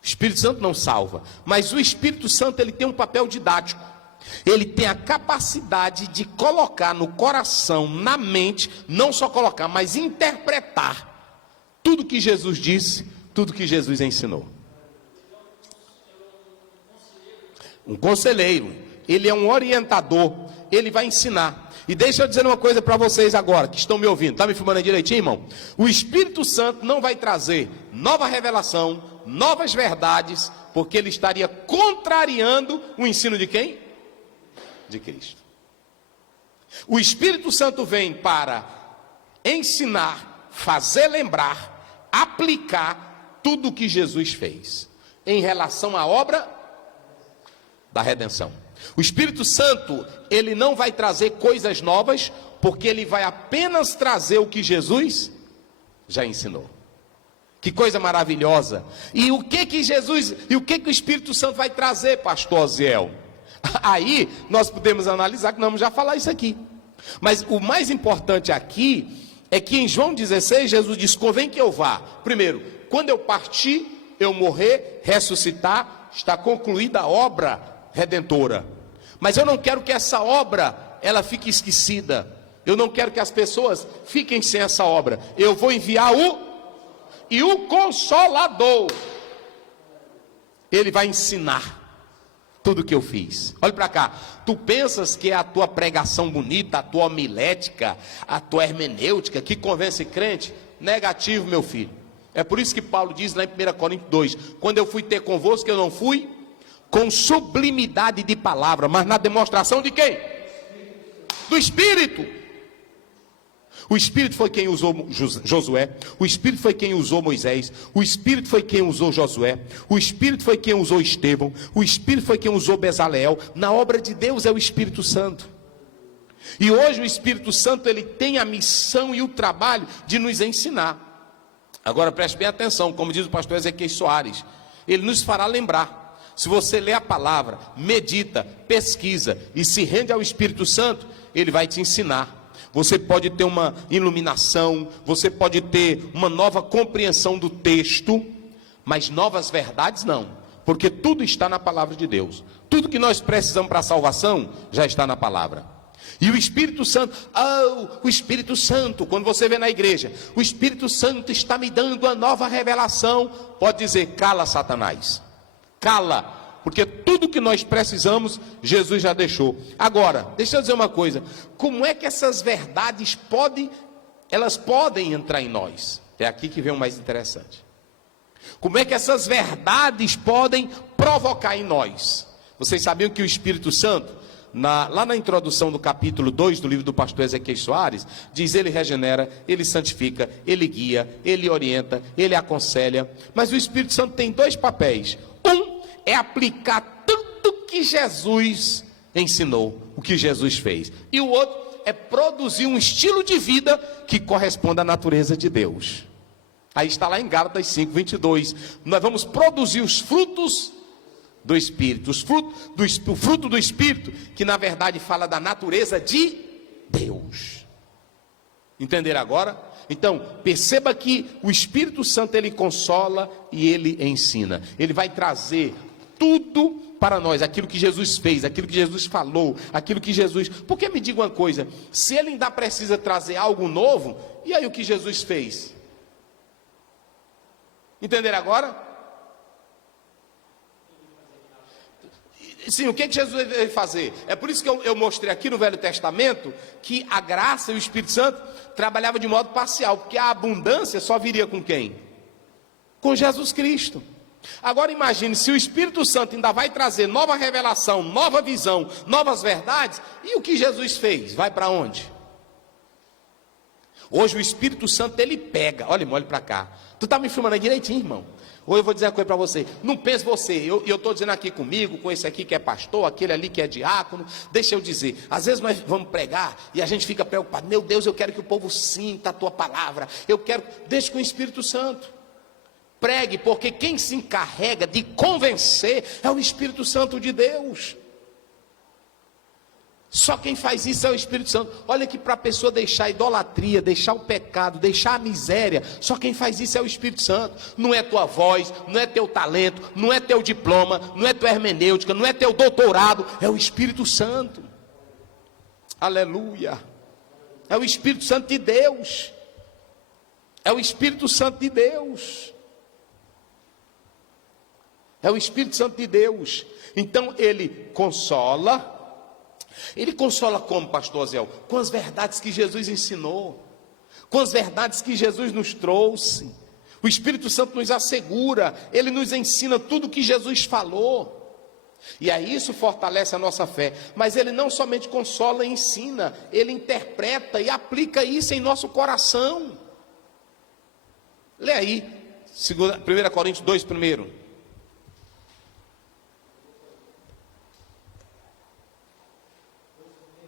O Espírito Santo não salva. Mas o Espírito Santo ele tem um papel didático. Ele tem a capacidade de colocar no coração, na mente, não só colocar, mas interpretar tudo que Jesus disse, tudo que Jesus ensinou. Um conselheiro, ele é um orientador, ele vai ensinar. E deixa eu dizer uma coisa para vocês agora, que estão me ouvindo. Está me filmando aí direitinho, irmão? O Espírito Santo não vai trazer nova revelação, novas verdades, porque ele estaria contrariando o ensino de quem? De Cristo. O Espírito Santo vem para ensinar, fazer lembrar, aplicar tudo o que Jesus fez em relação à obra da redenção. O Espírito Santo, ele não vai trazer coisas novas, porque ele vai apenas trazer o que Jesus já ensinou. Que coisa maravilhosa. E o que o Espírito Santo vai trazer, pastor Oziel? Aí nós podemos analisar, que nós vamos já falar isso aqui. Mas o mais importante aqui é que em João 16 Jesus diz, convém que eu vá. Primeiro, quando eu partir, eu morrer, ressuscitar, está concluída a obra redentora. Mas eu não quero que essa obra ela fique esquecida. Eu não quero que as pessoas fiquem sem essa obra. Eu vou enviar o Consolador. Ele vai ensinar tudo o que eu fiz. Olha para cá. Tu pensas que é a tua pregação bonita, a tua homilética, a tua hermenêutica que convence crente? Negativo, meu filho. É por isso que Paulo diz lá em 1 Coríntios 2, quando eu fui ter convosco, eu não fui com sublimidade de palavra, mas na demonstração de quem? Do Espírito. O Espírito foi quem usou Josué, o Espírito foi quem usou Moisés, o Espírito foi quem usou Josué, o Espírito foi quem usou Estevão, o Espírito foi quem usou Bezaleel. Na obra de Deus é o Espírito Santo. E hoje o Espírito Santo ele tem a missão e o trabalho de nos ensinar. Agora preste bem atenção, como diz o pastor Ezequiel Soares, ele nos fará lembrar. Se você lê a palavra, medita, pesquisa e se rende ao Espírito Santo, ele vai te ensinar. Você pode ter uma iluminação, você pode ter uma nova compreensão do texto, mas novas verdades não, porque tudo está na palavra de Deus. Tudo que nós precisamos para a salvação já está na palavra. E o Espírito Santo, o Espírito Santo, quando você vê na igreja, o Espírito Santo está me dando a nova revelação, pode dizer, cala Satanás. Cala, porque tudo que nós precisamos, Jesus já deixou. Agora, deixa eu dizer uma coisa, como é que essas verdades podem entrar em nós? É aqui que vem o mais interessante. Como é que essas verdades podem provocar em nós? Vocês sabiam que o Espírito Santo, lá na introdução do capítulo 2 do livro do pastor Ezequiel Soares, diz, ele regenera, ele santifica, ele guia, ele orienta, ele aconselha. Mas o Espírito Santo tem dois papéis. É aplicar tudo que Jesus ensinou, o que Jesus fez. E o outro é produzir um estilo de vida que corresponda à natureza de Deus. Aí está lá em Gálatas 5:22. Nós vamos produzir os frutos do Espírito. O fruto do Espírito, que na verdade fala da natureza de Deus. Entenderam agora? Então, perceba que o Espírito Santo, ele consola e ele ensina. Ele vai trazer tudo para nós, aquilo que Jesus fez, aquilo que Jesus falou, aquilo que Jesus... Porque me diga uma coisa, se ele ainda precisa trazer algo novo, e aí o que Jesus fez? Entenderam agora? Sim, o que Jesus veio fazer? É por isso que eu mostrei aqui no Velho Testamento que a graça e o Espírito Santo trabalhavam de modo parcial, porque a abundância só viria com quem? Com Jesus Cristo. Agora imagine, se o Espírito Santo ainda vai trazer nova revelação, nova visão, novas verdades, e o que Jesus fez? Vai para onde? Hoje o Espírito Santo, ele pega, olha para cá. Tu está me filmando aí direitinho, irmão? Ou eu vou dizer uma coisa para você, não pense você, eu estou dizendo aqui comigo, com esse aqui que é pastor, aquele ali que é diácono, deixa eu dizer, às vezes nós vamos pregar e a gente fica preocupado, meu Deus, eu quero que o povo sinta a tua palavra, deixa com o Espírito Santo, pregue, porque quem se encarrega de convencer é o Espírito Santo de Deus. Só quem faz isso é o Espírito Santo. Olha que para a pessoa deixar a idolatria, deixar o pecado, deixar a miséria, só quem faz isso é o Espírito Santo. Não é tua voz, não é teu talento, não é teu diploma, não é tua hermenêutica, não é teu doutorado, é o Espírito Santo. Aleluia. É o Espírito Santo de Deus. É o Espírito Santo de Deus. É o Espírito Santo de Deus. Então ele consola. Ele consola como, pastor Zé? Com as verdades que Jesus ensinou, com as verdades que Jesus nos trouxe. O Espírito Santo nos assegura, ele nos ensina tudo que Jesus falou. E aí isso fortalece a nossa fé. Mas ele não somente consola e ensina, ele interpreta e aplica isso em nosso coração. Lê aí, 1 Coríntios 2, primeiro.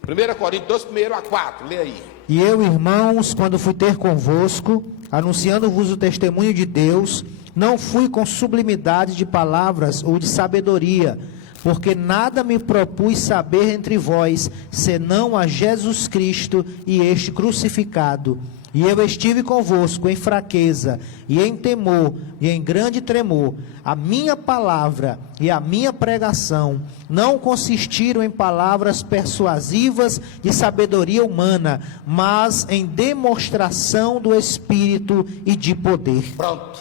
1 Coríntios 2, 1-4, lê aí. E eu, irmãos, quando fui ter convosco, anunciando-vos o testemunho de Deus, não fui com sublimidade de palavras ou de sabedoria, porque nada me propus saber entre vós, senão a Jesus Cristo e este crucificado. E eu estive convosco em fraqueza, e em temor, e em grande tremor. A minha palavra e a minha pregação não consistiram em palavras persuasivas de sabedoria humana, mas em demonstração do Espírito e de poder. Pronto.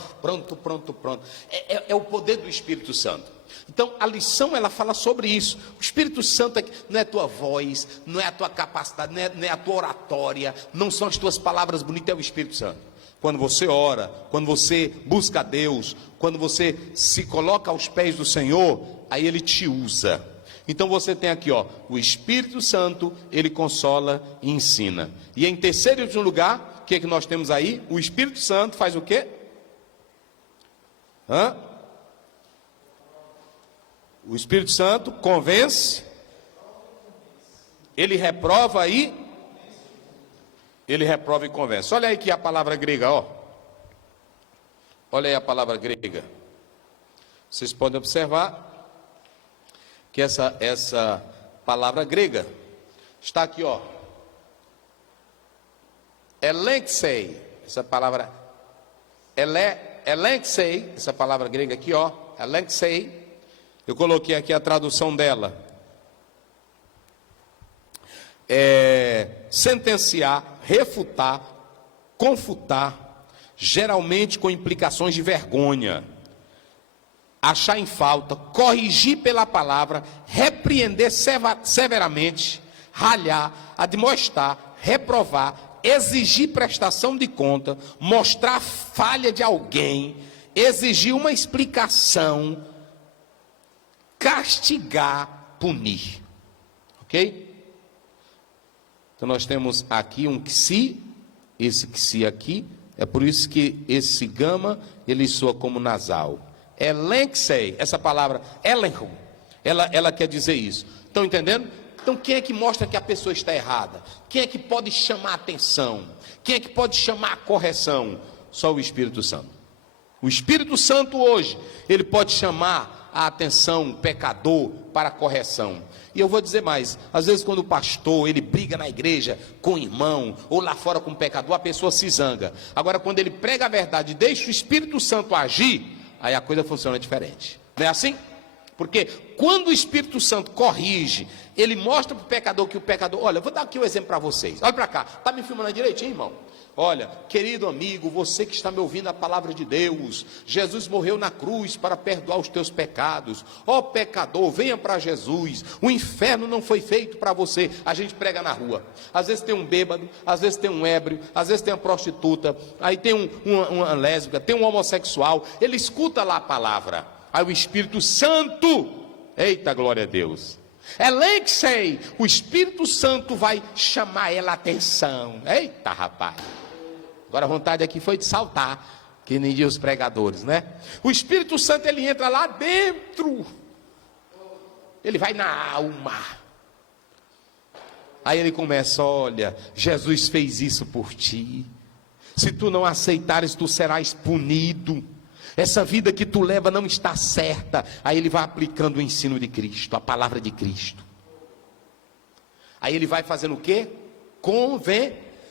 É o poder do Espírito Santo. Então a lição ela fala sobre isso. O Espírito Santo não é a tua voz, não é a tua capacidade, não é a tua oratória, não são as tuas palavras bonitas, é o Espírito Santo. Quando você ora, quando você busca a Deus, quando você se coloca aos pés do Senhor, aí ele te usa. Então você tem aqui, o Espírito Santo, ele consola e ensina. E em terceiro e último lugar, o que é que nós temos aí? O Espírito Santo faz o quê? O Espírito Santo convence, ele reprova e convence. Olha aí que a palavra grega, olha aí a palavra grega. Vocês podem observar que essa palavra grega está aqui, elenxei, essa palavra elenxei, essa palavra grega aqui, elenxei. Eu coloquei aqui a tradução dela. Sentenciar, refutar, confutar, geralmente com implicações de vergonha. Achar em falta, corrigir pela palavra, repreender severamente, ralhar, admoestar, reprovar, exigir prestação de conta, mostrar falha de alguém, exigir uma explicação, castigar, punir. Ok? Então nós temos aqui um ksi, esse ksi aqui, é por isso que esse gama, ele soa como nasal. Elenxei, essa palavra, elenhu, ela quer dizer isso. Estão entendendo? Então quem é que mostra que a pessoa está errada? Quem é que pode chamar a atenção? Quem é que pode chamar a correção? Só o Espírito Santo. O Espírito Santo hoje, ele pode chamar a atenção pecador para a correção. E eu vou dizer mais, às vezes quando o pastor, ele briga na igreja com o irmão, ou lá fora com o pecador, a pessoa se zanga. Agora quando ele prega a verdade, deixa o Espírito Santo agir, aí a coisa funciona diferente. Não é assim? Porque quando o Espírito Santo corrige, ele mostra para o pecador que o pecador... Olha, eu vou dar aqui um exemplo para vocês. Olha para cá, está me filmando direitinho, irmão? Olha, querido amigo, você que está me ouvindo a palavra de Deus, Jesus morreu na cruz para perdoar os teus pecados. Ó pecador, venha para Jesus. O inferno não foi feito para você. A gente prega na rua. Às vezes tem um bêbado, às vezes tem um ébrio, às vezes tem uma prostituta, aí tem uma lésbica, tem um homossexual. Ele escuta lá a palavra. Aí o Espírito Santo, eita glória a Deus, Elexei, o Espírito Santo vai chamar ela a atenção. Eita rapaz, agora a vontade aqui foi de saltar, que nem diz os pregadores, né? O Espírito Santo, ele entra lá dentro, ele vai na alma. Aí ele começa, olha, Jesus fez isso por ti, se tu não aceitares, tu serás punido. Essa vida que tu leva não está certa. Aí ele vai aplicando o ensino de Cristo, a palavra de Cristo. Aí ele vai fazendo o quê?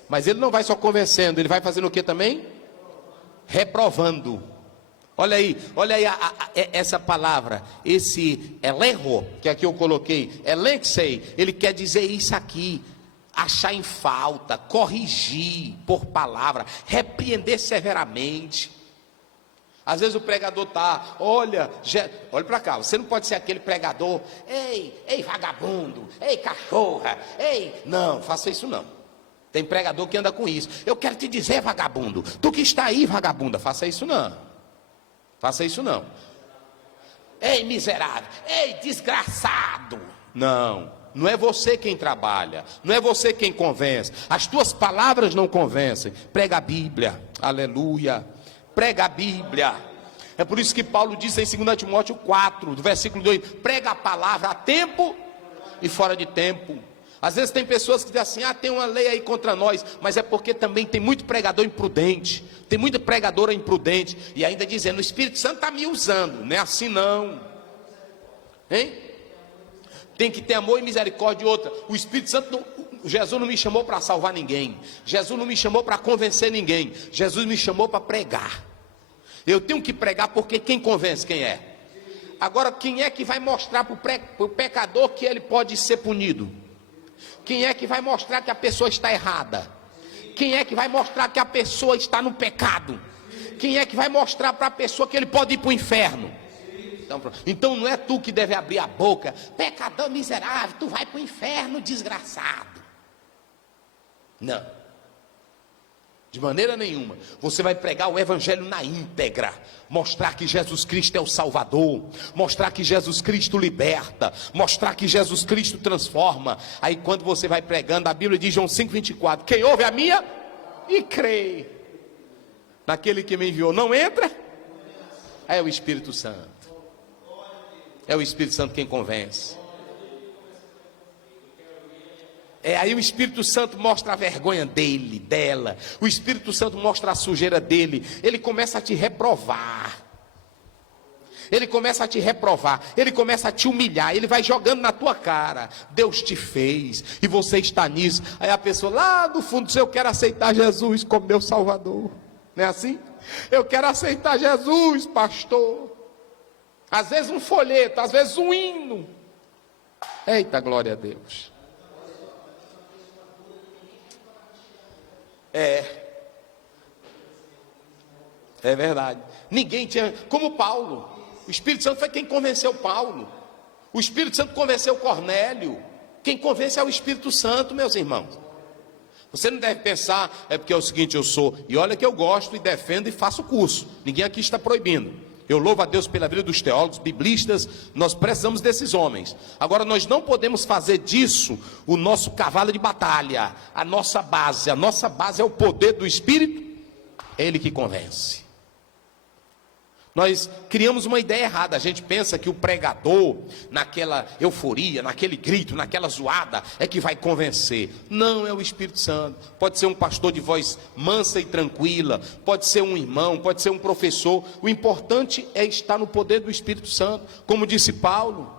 Mas ele não vai só convencendo, ele vai fazendo o quê também? Reprovando. Olha aí essa palavra, esse elerro, que aqui eu coloquei, elexei, ele quer dizer isso aqui. Achar em falta, corrigir por palavra, repreender severamente. Às vezes o pregador está, olha para cá, você não pode ser aquele pregador, ei vagabundo, ei cachorra, não, faça isso não. Tem pregador que anda com isso. Eu quero te dizer, vagabundo, tu que está aí, vagabunda, faça isso não. Faça isso não. Ei miserável, ei desgraçado. Não é você quem trabalha, não é você quem convence. As tuas palavras não convencem. Prega a Bíblia, aleluia. Prega a Bíblia. É por isso que Paulo diz em 2 Timóteo 4, do versículo 2, prega a palavra a tempo e fora de tempo. Às vezes tem pessoas que dizem assim, tem uma lei aí contra nós, mas é porque também tem muito pregador imprudente, tem muita pregadora imprudente, e ainda dizendo, o Espírito Santo está me usando. Não é assim não, hein? Tem que ter amor e misericórdia. Outra, o Espírito Santo Jesus não me chamou para salvar ninguém, Jesus não me chamou para convencer ninguém, Jesus me chamou para pregar. Eu tenho que pregar, porque quem convence quem é? Agora, quem é que vai mostrar para o pecador que ele pode ser punido? Quem é que vai mostrar que a pessoa está errada? Quem é que vai mostrar que a pessoa está no pecado? Quem é que vai mostrar para a pessoa que ele pode ir para o inferno? Então não é tu que deve abrir a boca, pecador miserável, tu vai para o inferno, desgraçado. Não, de maneira nenhuma. Você vai pregar o evangelho na íntegra, mostrar que Jesus Cristo é o Salvador, mostrar que Jesus Cristo liberta, mostrar que Jesus Cristo transforma. Aí quando você vai pregando, a Bíblia diz, João 5,24, quem ouve a minha e crê naquele que me enviou, não entra? É o Espírito Santo. É o Espírito Santo quem convence. Aí o Espírito Santo mostra a vergonha dele, dela. O Espírito Santo mostra a sujeira dele. Ele começa a te reprovar. Ele começa a te reprovar. Ele começa a te humilhar. Ele vai jogando na tua cara. Deus te fez e você está nisso. Aí a pessoa lá no fundo diz, eu quero aceitar Jesus como meu Salvador. Não é assim? Eu quero aceitar Jesus, pastor. Às vezes um folheto, às vezes um hino. Eita, glória a Deus. É verdade. Ninguém tinha, como Paulo. O Espírito Santo foi quem convenceu Paulo. O Espírito Santo convenceu Cornélio. Quem convence é o Espírito Santo, meus irmãos. Você não deve pensar, é porque é o seguinte, eu sou, e olha que eu gosto e defendo e faço curso. Ninguém aqui está proibindo. Eu louvo a Deus pela vida dos teólogos, biblistas, nós precisamos desses homens. Agora nós não podemos fazer disso o nosso cavalo de batalha, a nossa base é o poder do Espírito, é Ele que convence. Nós criamos uma ideia errada. A gente pensa que o pregador, naquela euforia, naquele grito, naquela zoada, é que vai convencer. Não, é o Espírito Santo. Pode ser um pastor de voz mansa e tranquila, pode ser um irmão, pode ser um professor. O importante é estar no poder do Espírito Santo, como disse Paulo.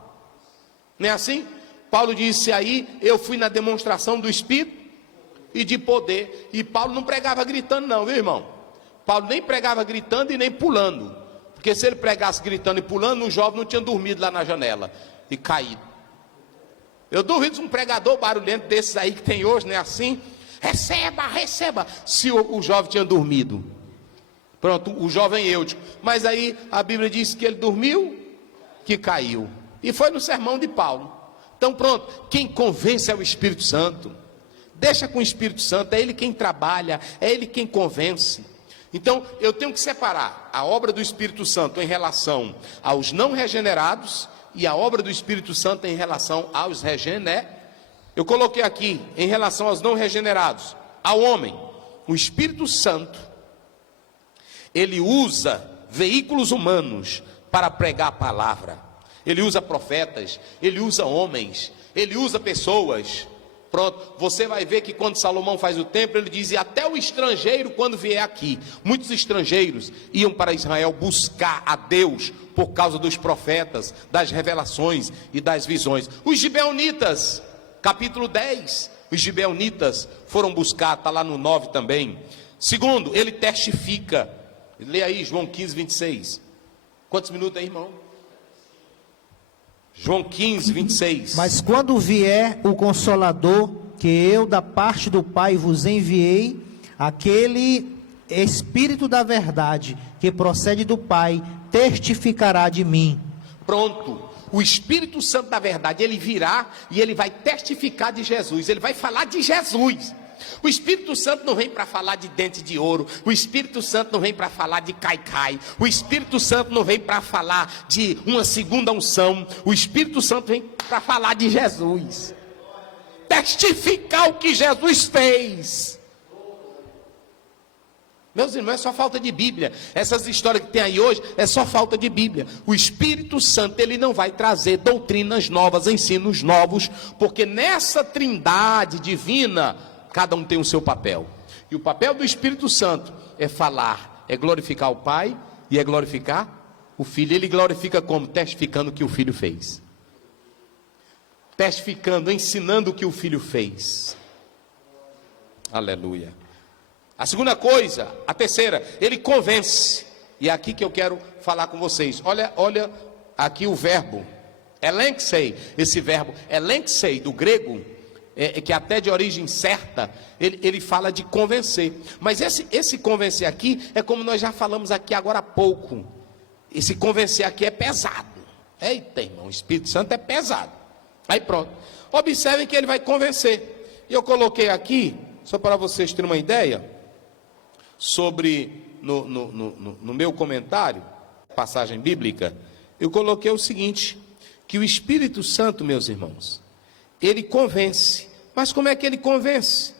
Não é assim? Paulo disse aí: eu fui na demonstração do Espírito e de poder. E Paulo não pregava gritando não, viu, irmão? Paulo nem pregava gritando e nem pulando. Porque se ele pregasse gritando e pulando, o jovem não tinha dormido lá na janela e caído. Eu duvido de um pregador barulhento desses aí que tem hoje, não é assim? Receba, receba. Se o jovem tinha dormido. Pronto, o jovem Eutico. Mas aí a Bíblia diz que ele dormiu, que caiu. E foi no sermão de Paulo. Então pronto, quem convence é o Espírito Santo. Deixa com o Espírito Santo, é ele quem trabalha, é ele quem convence. Então, eu tenho que separar a obra do Espírito Santo em relação aos não regenerados e a obra do Espírito Santo em relação aos regenerados. Eu coloquei aqui, em relação aos não regenerados, ao homem. O Espírito Santo, ele usa veículos humanos para pregar a palavra. Ele usa profetas, ele usa homens, ele usa pessoas. Pronto, você vai ver que quando Salomão faz o templo, ele diz: e até o estrangeiro quando vier aqui. Muitos estrangeiros iam para Israel buscar a Deus por causa dos profetas, das revelações e das visões. Os gibeonitas, capítulo 10, os gibeonitas foram buscar, está lá no 9 também. Segundo, ele testifica. Lê aí João 15, 26. Quantos minutos aí, irmão? João 15, 26. Mas quando vier o Consolador, que eu da parte do Pai vos enviei, aquele Espírito da verdade, que procede do Pai, testificará de mim. Pronto, o Espírito Santo da verdade, ele virá e ele vai testificar de Jesus, ele vai falar de Jesus. O Espírito Santo não vem para falar de dente de ouro. O Espírito Santo não vem para falar de caicai. O Espírito Santo não vem para falar de uma segunda unção. O Espírito Santo vem para falar de Jesus, testificar o que Jesus fez. Meus irmãos, é só falta de Bíblia. Essas histórias que tem aí hoje é só falta de Bíblia. O Espírito Santo, ele não vai trazer doutrinas novas, ensinos novos, porque nessa trindade divina, cada um tem o seu papel. E o papel do Espírito Santo é falar, é glorificar o Pai e é glorificar o Filho. Ele glorifica como? Testificando o que o Filho fez. Testificando, ensinando o que o Filho fez. Aleluia. A segunda coisa, a terceira, ele convence. E é aqui que eu quero falar com vocês. Olha aqui o verbo, elenxei. Esse verbo, elenxei, do grego, que até de origem certa, ele fala de convencer. Mas esse convencer aqui, é como nós já falamos aqui agora há pouco. Esse convencer aqui é pesado. Eita, irmão, o Espírito Santo é pesado. Aí pronto, observem que ele vai convencer. E eu coloquei aqui, só para vocês terem uma ideia, sobre, no meu comentário, passagem bíblica, eu coloquei o seguinte, que o Espírito Santo, meus irmãos, ele convence. Mas como é que ele convence?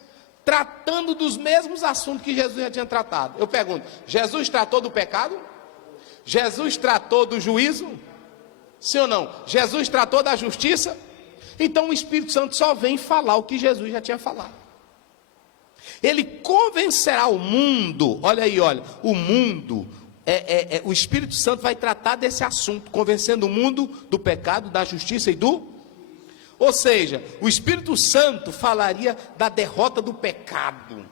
Tratando dos mesmos assuntos que Jesus já tinha tratado. Eu pergunto, Jesus tratou do pecado? Jesus tratou do juízo? Sim ou não? Jesus tratou da justiça? Então o Espírito Santo só vem falar o que Jesus já tinha falado. Ele convencerá o mundo. Olha aí, olha, o mundo, o Espírito Santo vai tratar desse assunto, convencendo o mundo do pecado, da justiça e do... Ou seja, o Espírito Santo falaria da derrota do pecado. O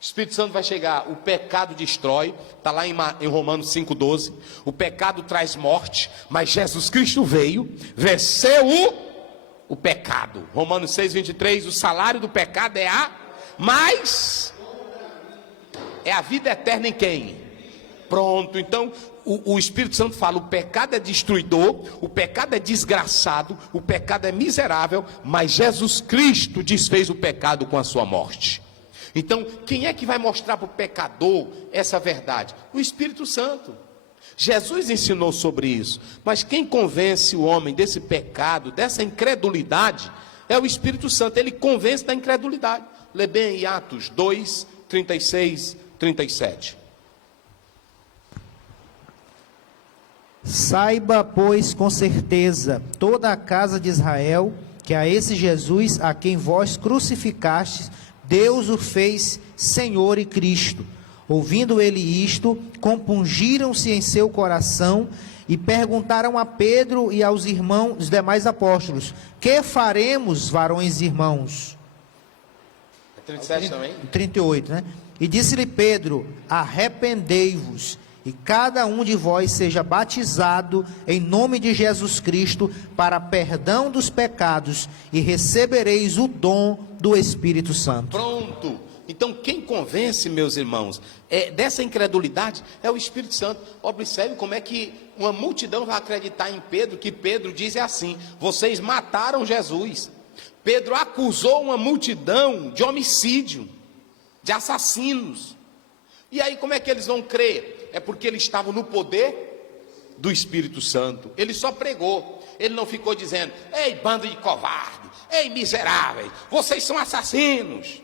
Espírito Santo vai chegar, o pecado destrói, está lá em Romanos 5,12. O pecado traz morte, mas Jesus Cristo veio, venceu o pecado. Romanos 6,23, o salário do pecado é mas é a vida eterna em quem? Pronto, então o Espírito Santo fala, o pecado é destruidor, o pecado é desgraçado, o pecado é miserável, mas Jesus Cristo desfez o pecado com a sua morte. Então, quem é que vai mostrar para o pecador essa verdade? O Espírito Santo. Jesus ensinou sobre isso, mas quem convence o homem desse pecado, dessa incredulidade, é o Espírito Santo. Ele convence da incredulidade. Lê bem em Atos 2, 36, 37. Saiba, pois, com certeza, toda a casa de Israel, que a esse Jesus, a quem vós crucificastes, Deus o fez Senhor e Cristo. Ouvindo ele isto, compungiram-se em seu coração e perguntaram a Pedro e aos irmãos, os demais apóstolos: que faremos, varões e irmãos? 37 também? 38, né? E disse-lhe Pedro: arrependei-vos, e cada um de vós seja batizado em nome de Jesus Cristo para perdão dos pecados, e recebereis o dom do Espírito Santo. Pronto. Então quem convence, meus irmãos, dessa incredulidade é o Espírito Santo. Observe como é que uma multidão vai acreditar em Pedro, que Pedro diz assim: vocês mataram Jesus. Pedro acusou uma multidão de homicídio, de assassinos. E aí como é que eles vão crer? É porque eles estavam no poder do Espírito Santo. Ele só pregou, ele não ficou dizendo: ei, bando de covarde, ei, miseráveis, vocês são assassinos.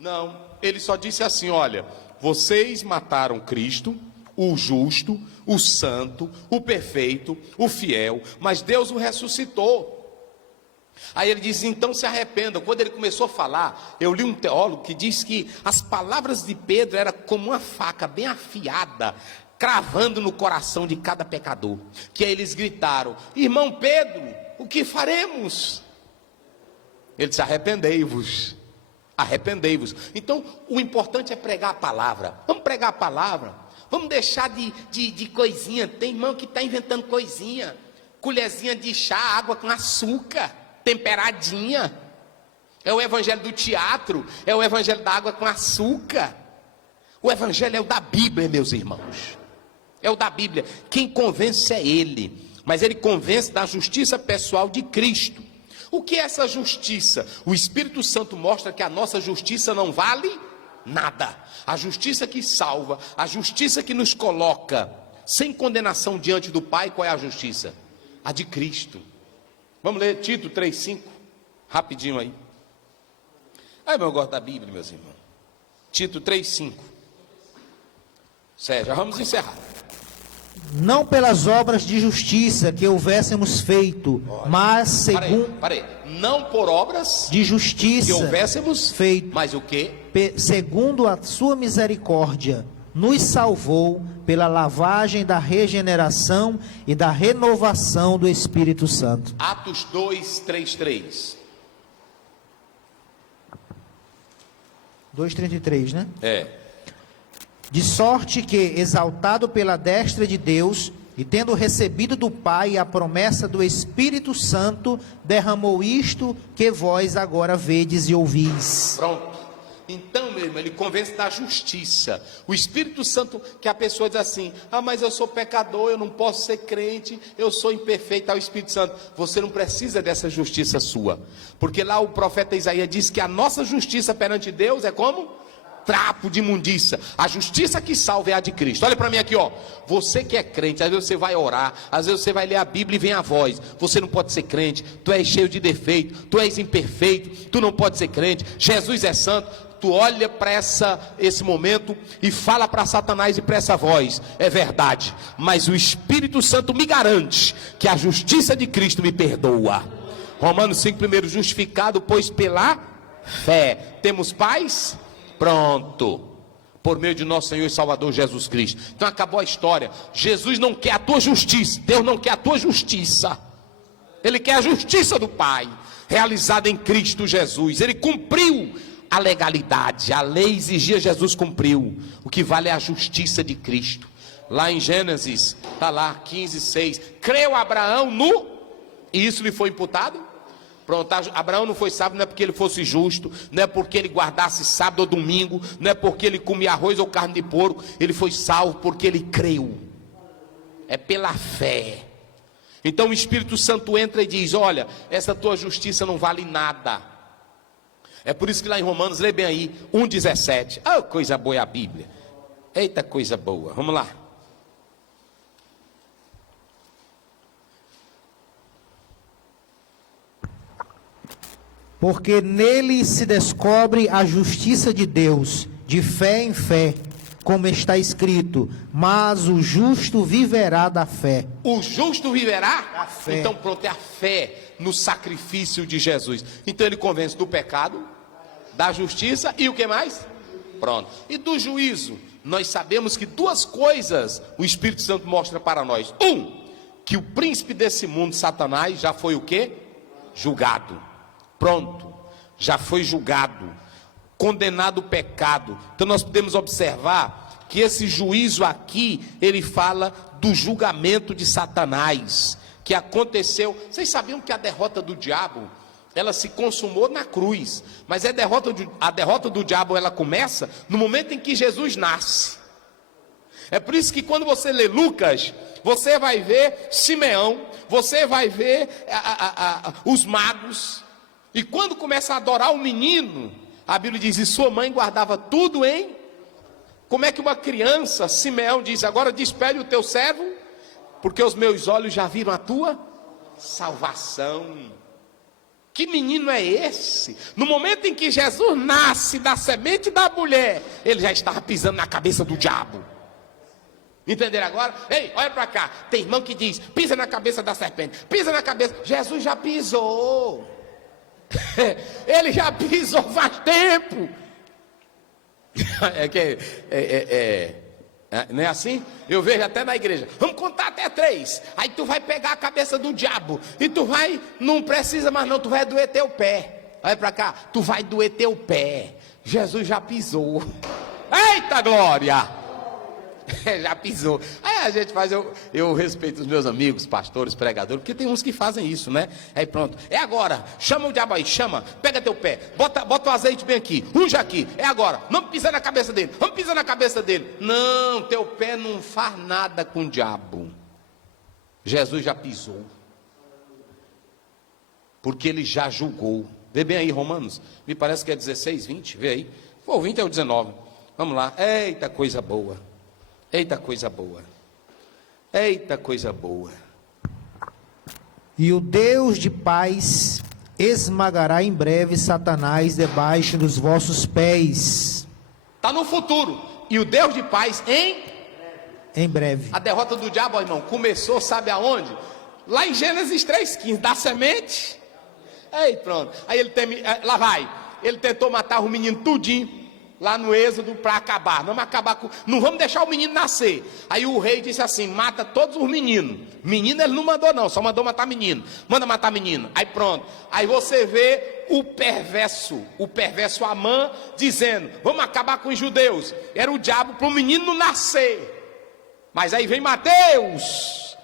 Não, ele só disse assim: olha, vocês mataram Cristo, o justo, o santo, o perfeito, o fiel, mas Deus o ressuscitou. Aí ele diz: então se arrependam. Quando ele começou a falar, eu li um teólogo que diz que as palavras de Pedro eram como uma faca bem afiada, cravando no coração de cada pecador. Que aí eles gritaram: irmão Pedro, o que faremos? Ele disse: arrependei-vos. Arrependei-vos. Então o importante é pregar a palavra. Vamos pregar a palavra. Vamos deixar de coisinha. Tem irmão que está inventando coisinha, colherzinha de chá, água com açúcar, temperadinha. É o evangelho do teatro, é o evangelho da água com açúcar. O evangelho é o da Bíblia, meus irmãos. É o da Bíblia. Quem convence é ele, mas ele convence da justiça pessoal de Cristo. O que é essa justiça? O Espírito Santo mostra que a nossa justiça não vale nada. A justiça que salva, a justiça que nos coloca sem condenação diante do Pai. Qual é a justiça? A de Cristo. Vamos ler Tito 3,5, rapidinho aí. Eu gosto da Bíblia, meus irmãos. Tito 3,5. Sérgio, vamos encerrar. Não pelas obras de justiça que houvéssemos feito, mas segundo... Parei. Não por obras de justiça que houvéssemos feito, mas o quê? Segundo a sua misericórdia, nos salvou pela lavagem da regeneração e da renovação do Espírito Santo. Atos 2:33. 2:33, né? É. De sorte que, exaltado pela destra de Deus, e tendo recebido do Pai a promessa do Espírito Santo, derramou isto que vós agora vedes e ouvis. Pronto. Então, meu irmão, ele convence da justiça. O Espírito Santo, que a pessoa diz assim: mas eu sou pecador, eu não posso ser crente, eu sou imperfeito. Ao Espírito Santo: você não precisa dessa justiça sua, porque lá o profeta Isaías diz que a nossa justiça perante Deus é como? Trapo de imundícia. A justiça que salva é a de Cristo. Olha para mim aqui, ó. Você que é crente, às vezes você vai orar, às vezes você vai ler a Bíblia e vem a voz: você não pode ser crente, tu és cheio de defeito, tu és imperfeito, tu não pode ser crente, Jesus é santo. Tu olha para esse momento e fala para Satanás e para essa voz: é verdade, mas o Espírito Santo me garante que a justiça de Cristo me perdoa. Romanos 5:1, justificado pois pela fé temos paz. Pronto, por meio de nosso Senhor e Salvador Jesus Cristo. Então acabou a história. Jesus não quer a tua justiça, Deus não quer a tua justiça, Ele quer a justiça do Pai, realizada em Cristo Jesus. Ele cumpriu a legalidade, a lei exigia, Jesus cumpriu. O que vale é a justiça de Cristo. Lá em Gênesis, está lá 15:6, creu Abraão no, e isso lhe foi imputado. Pronto, Abraão não foi salvo, não é porque ele fosse justo, não é porque ele guardasse sábado ou domingo, não é porque ele comia arroz ou carne de porco. Ele foi salvo porque ele creu. É pela fé. Então o Espírito Santo entra e diz: olha, essa tua justiça não vale nada. É por isso que lá em Romanos, lê bem aí, 1:17. Ah, coisa boa é a Bíblia. Eita, coisa boa. Vamos lá. Porque nele se descobre a justiça de Deus, de fé em fé, como está escrito, mas o justo viverá da fé. O justo viverá? Da fé. Então pronto, é a fé no sacrifício de Jesus. Então ele convence do pecado, da justiça e o que mais? Pronto. E do juízo? Nós sabemos que duas coisas o Espírito Santo mostra para nós. Que o príncipe desse mundo, Satanás, já foi o quê? Julgado. Pronto. Já foi julgado. Condenado o pecado. Então nós podemos observar que esse juízo aqui, ele fala do julgamento de Satanás, que aconteceu. Vocês sabiam que a derrota do diabo, ela se consumou na cruz, mas a derrota do diabo, ela começa no momento em que Jesus nasce. É por isso que quando você lê Lucas, você vai ver Simeão, você vai ver os magos, e quando começa a adorar o menino, a Bíblia diz, e sua mãe guardava tudo em... Como é que uma criança, Simeão diz, agora despede o teu servo, porque os meus olhos já viram a tua salvação. Que menino é esse? No momento em que Jesus nasce da semente da mulher, ele já estava pisando na cabeça do diabo. Entenderam agora? Ei, olha para cá. Tem irmão que diz, pisa na cabeça da serpente, pisa na cabeça. Jesus já pisou. Ele já pisou faz tempo. Não é assim? Eu vejo até na igreja, vamos contar até 3. Aí tu vai pegar a cabeça do diabo, e tu vai, não precisa mais não, tu vai doer teu pé. Olha para cá, tu vai doer teu pé. Jesus já pisou. Eita glória! Já pisou. Aí a gente faz, eu respeito os meus amigos, pastores, pregadores, porque tem uns que fazem isso, né? Aí pronto, é agora, chama o diabo aí, chama, pega teu pé, bota o azeite bem aqui, unja aqui, é agora, não pisa na cabeça dele, vamos pisar na cabeça dele. Não, teu pé não faz nada com o diabo. Jesus já pisou, porque ele já julgou. Vê bem aí Romanos, me parece que é 16, 20, vê aí, o 20 é o 19, vamos lá, eita coisa boa. Eita coisa boa. Eita coisa boa. E o Deus de paz esmagará em breve Satanás debaixo dos vossos pés. Está no futuro. E o Deus de paz em breve. A derrota do diabo, irmão, começou, sabe aonde? Lá em Gênesis 3,15, da semente. Aí pronto. Aí lá vai. Ele tentou matar o menino tudinho. Lá no Êxodo para acabar. Não vamos deixar o menino nascer. Aí o rei disse assim, mata todos os meninos. Menino ele não mandou não, só mandou matar menino. Manda matar menino. Aí pronto. Aí você vê o perverso Amã dizendo, vamos acabar com os judeus. Era o diabo para o menino não nascer. Mas aí vem Mateus,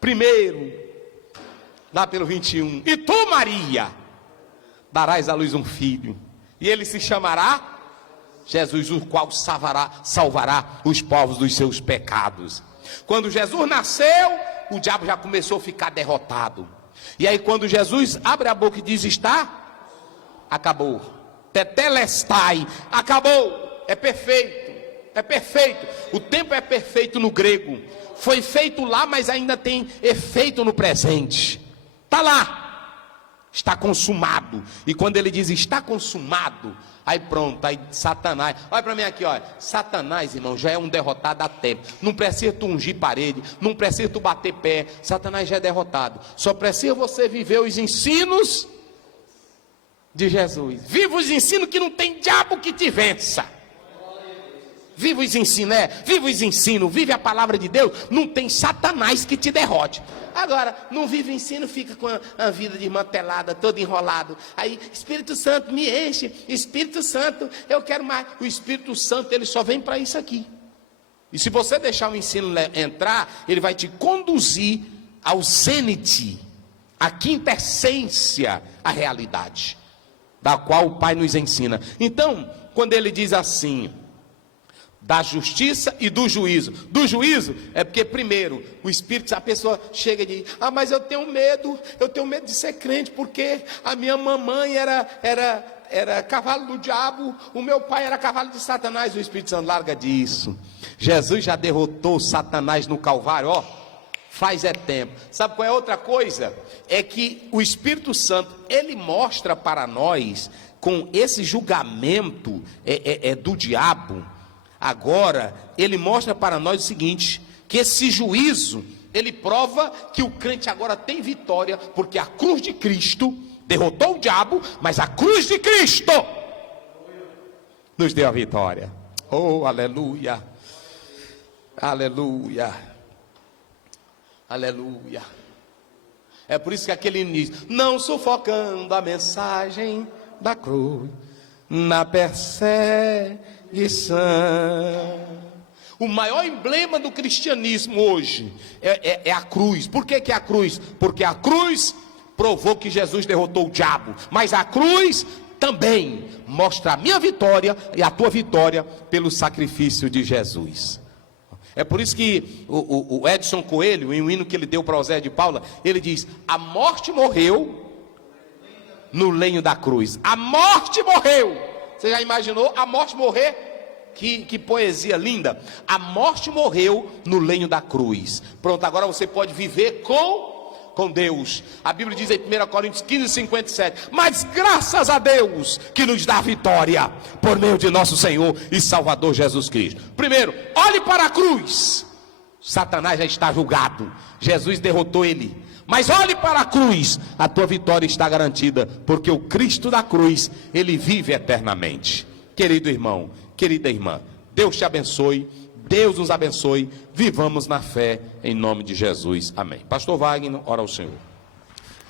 primeiro, lá pelo 21. E tu, Maria, darás à luz um filho. E ele se chamará Jesus, o qual salvará os povos dos seus pecados. Quando Jesus nasceu, o diabo já começou a ficar derrotado. E aí quando Jesus abre a boca e diz, está, acabou. Tetelestai, acabou. É perfeito, é perfeito. O tempo é perfeito no grego. Foi feito lá, mas ainda tem efeito no presente. Está lá, está consumado. E quando ele diz, está consumado, aí pronto, aí Satanás, olha para mim aqui, olha, Satanás, irmão, já é um derrotado há tempo, não precisa tu ungir parede, não precisa tu bater pé, Satanás já é derrotado, só precisa você viver os ensinos de Jesus, viva os ensinos que não tem diabo que te vença, viva os ensinos, viva os ensinos, vive a palavra de Deus, não tem Satanás que te derrote. Agora, não vive o ensino, fica com a vida desmantelada, todo enrolado. Aí, Espírito Santo, me enche. Espírito Santo, eu quero mais. O Espírito Santo, ele só vem para isso aqui. E se você deixar o ensino entrar, ele vai te conduzir ao zênite, à quinta essência, a realidade, da qual o Pai nos ensina. Então, quando ele diz assim, da justiça e do juízo. Do juízo é porque primeiro o Espírito, a pessoa chega e diz, mas eu tenho medo de ser crente, porque a minha mamãe era cavalo do diabo, o meu pai era cavalo de Satanás. O Espírito Santo, larga disso. Jesus já derrotou Satanás no Calvário, ó, faz tempo. Sabe qual é outra coisa? É que o Espírito Santo, ele mostra para nós, com esse julgamento do diabo, Agora, ele mostra para nós o seguinte, que esse juízo, ele prova que o crente agora tem vitória, porque a cruz de Cristo derrotou o diabo, mas a cruz de Cristo nos deu a vitória. Oh, aleluia, aleluia, aleluia. É por isso que aquele início, não sufocando a mensagem da cruz, na perseguição. O maior emblema do cristianismo hoje é a cruz. Por que é a cruz? Porque a cruz provou que Jesus derrotou o diabo, mas a cruz também mostra a minha vitória e a tua vitória pelo sacrifício de Jesus. É por isso que o Edson Coelho, em um hino que ele deu para Osé de Paula, ele diz: a morte morreu no lenho da cruz. A morte morreu. Você já imaginou a morte morrer? Que poesia linda. A morte morreu no lenho da cruz. Pronto, agora você pode viver com Deus. A Bíblia diz em 1 Coríntios 15:57, mas graças a Deus que nos dá vitória por meio de nosso Senhor e Salvador Jesus Cristo. Primeiro, olhe para a cruz. Satanás já está julgado, Jesus derrotou ele. Mas olhe para a cruz, a tua vitória está garantida, porque o Cristo da cruz, ele vive eternamente. Querido irmão, querida irmã, Deus te abençoe, Deus nos abençoe, vivamos na fé, em nome de Jesus, amém. Pastor Wagner, ora ao Senhor.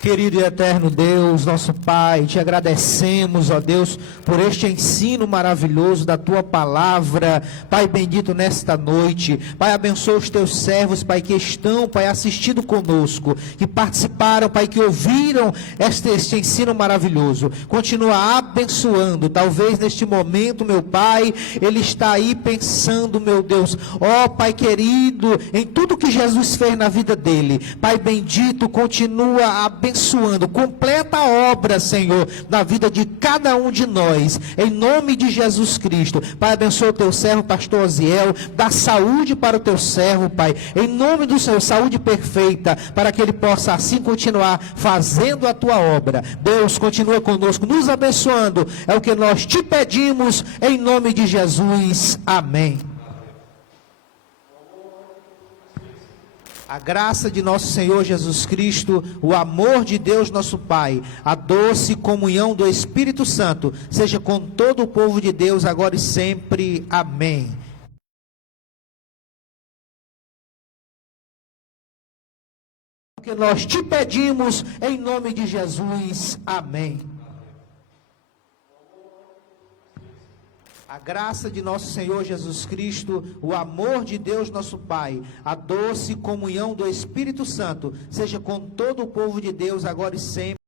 Querido e eterno Deus, nosso Pai, te agradecemos, ó Deus, por este ensino maravilhoso da Tua Palavra, Pai bendito nesta noite. Pai, abençoa os Teus servos, Pai, que estão, Pai, assistindo conosco, que participaram, Pai, que ouviram este ensino maravilhoso. Continua abençoando, talvez neste momento, meu Pai, ele está aí pensando, meu Deus, ó Pai querido, em tudo que Jesus fez na vida dele. Pai bendito, continua abençoando, completa a obra, Senhor, na vida de cada um de nós, em nome de Jesus Cristo. Pai, abençoa o teu servo, pastor Osiel, dá saúde para o teu servo, Pai, em nome do Senhor, saúde perfeita, para que ele possa assim continuar fazendo a tua obra. Deus, continua conosco, nos abençoando, é o que nós te pedimos, em nome de Jesus, amém. A graça de nosso Senhor Jesus Cristo, o amor de Deus nosso Pai, a doce comunhão do Espírito Santo, seja com todo o povo de Deus, agora e sempre. Amém. O que nós te pedimos, em nome de Jesus. Amém. A graça de nosso Senhor Jesus Cristo, o amor de Deus nosso Pai, a doce comunhão do Espírito Santo, seja com todo o povo de Deus, agora e sempre.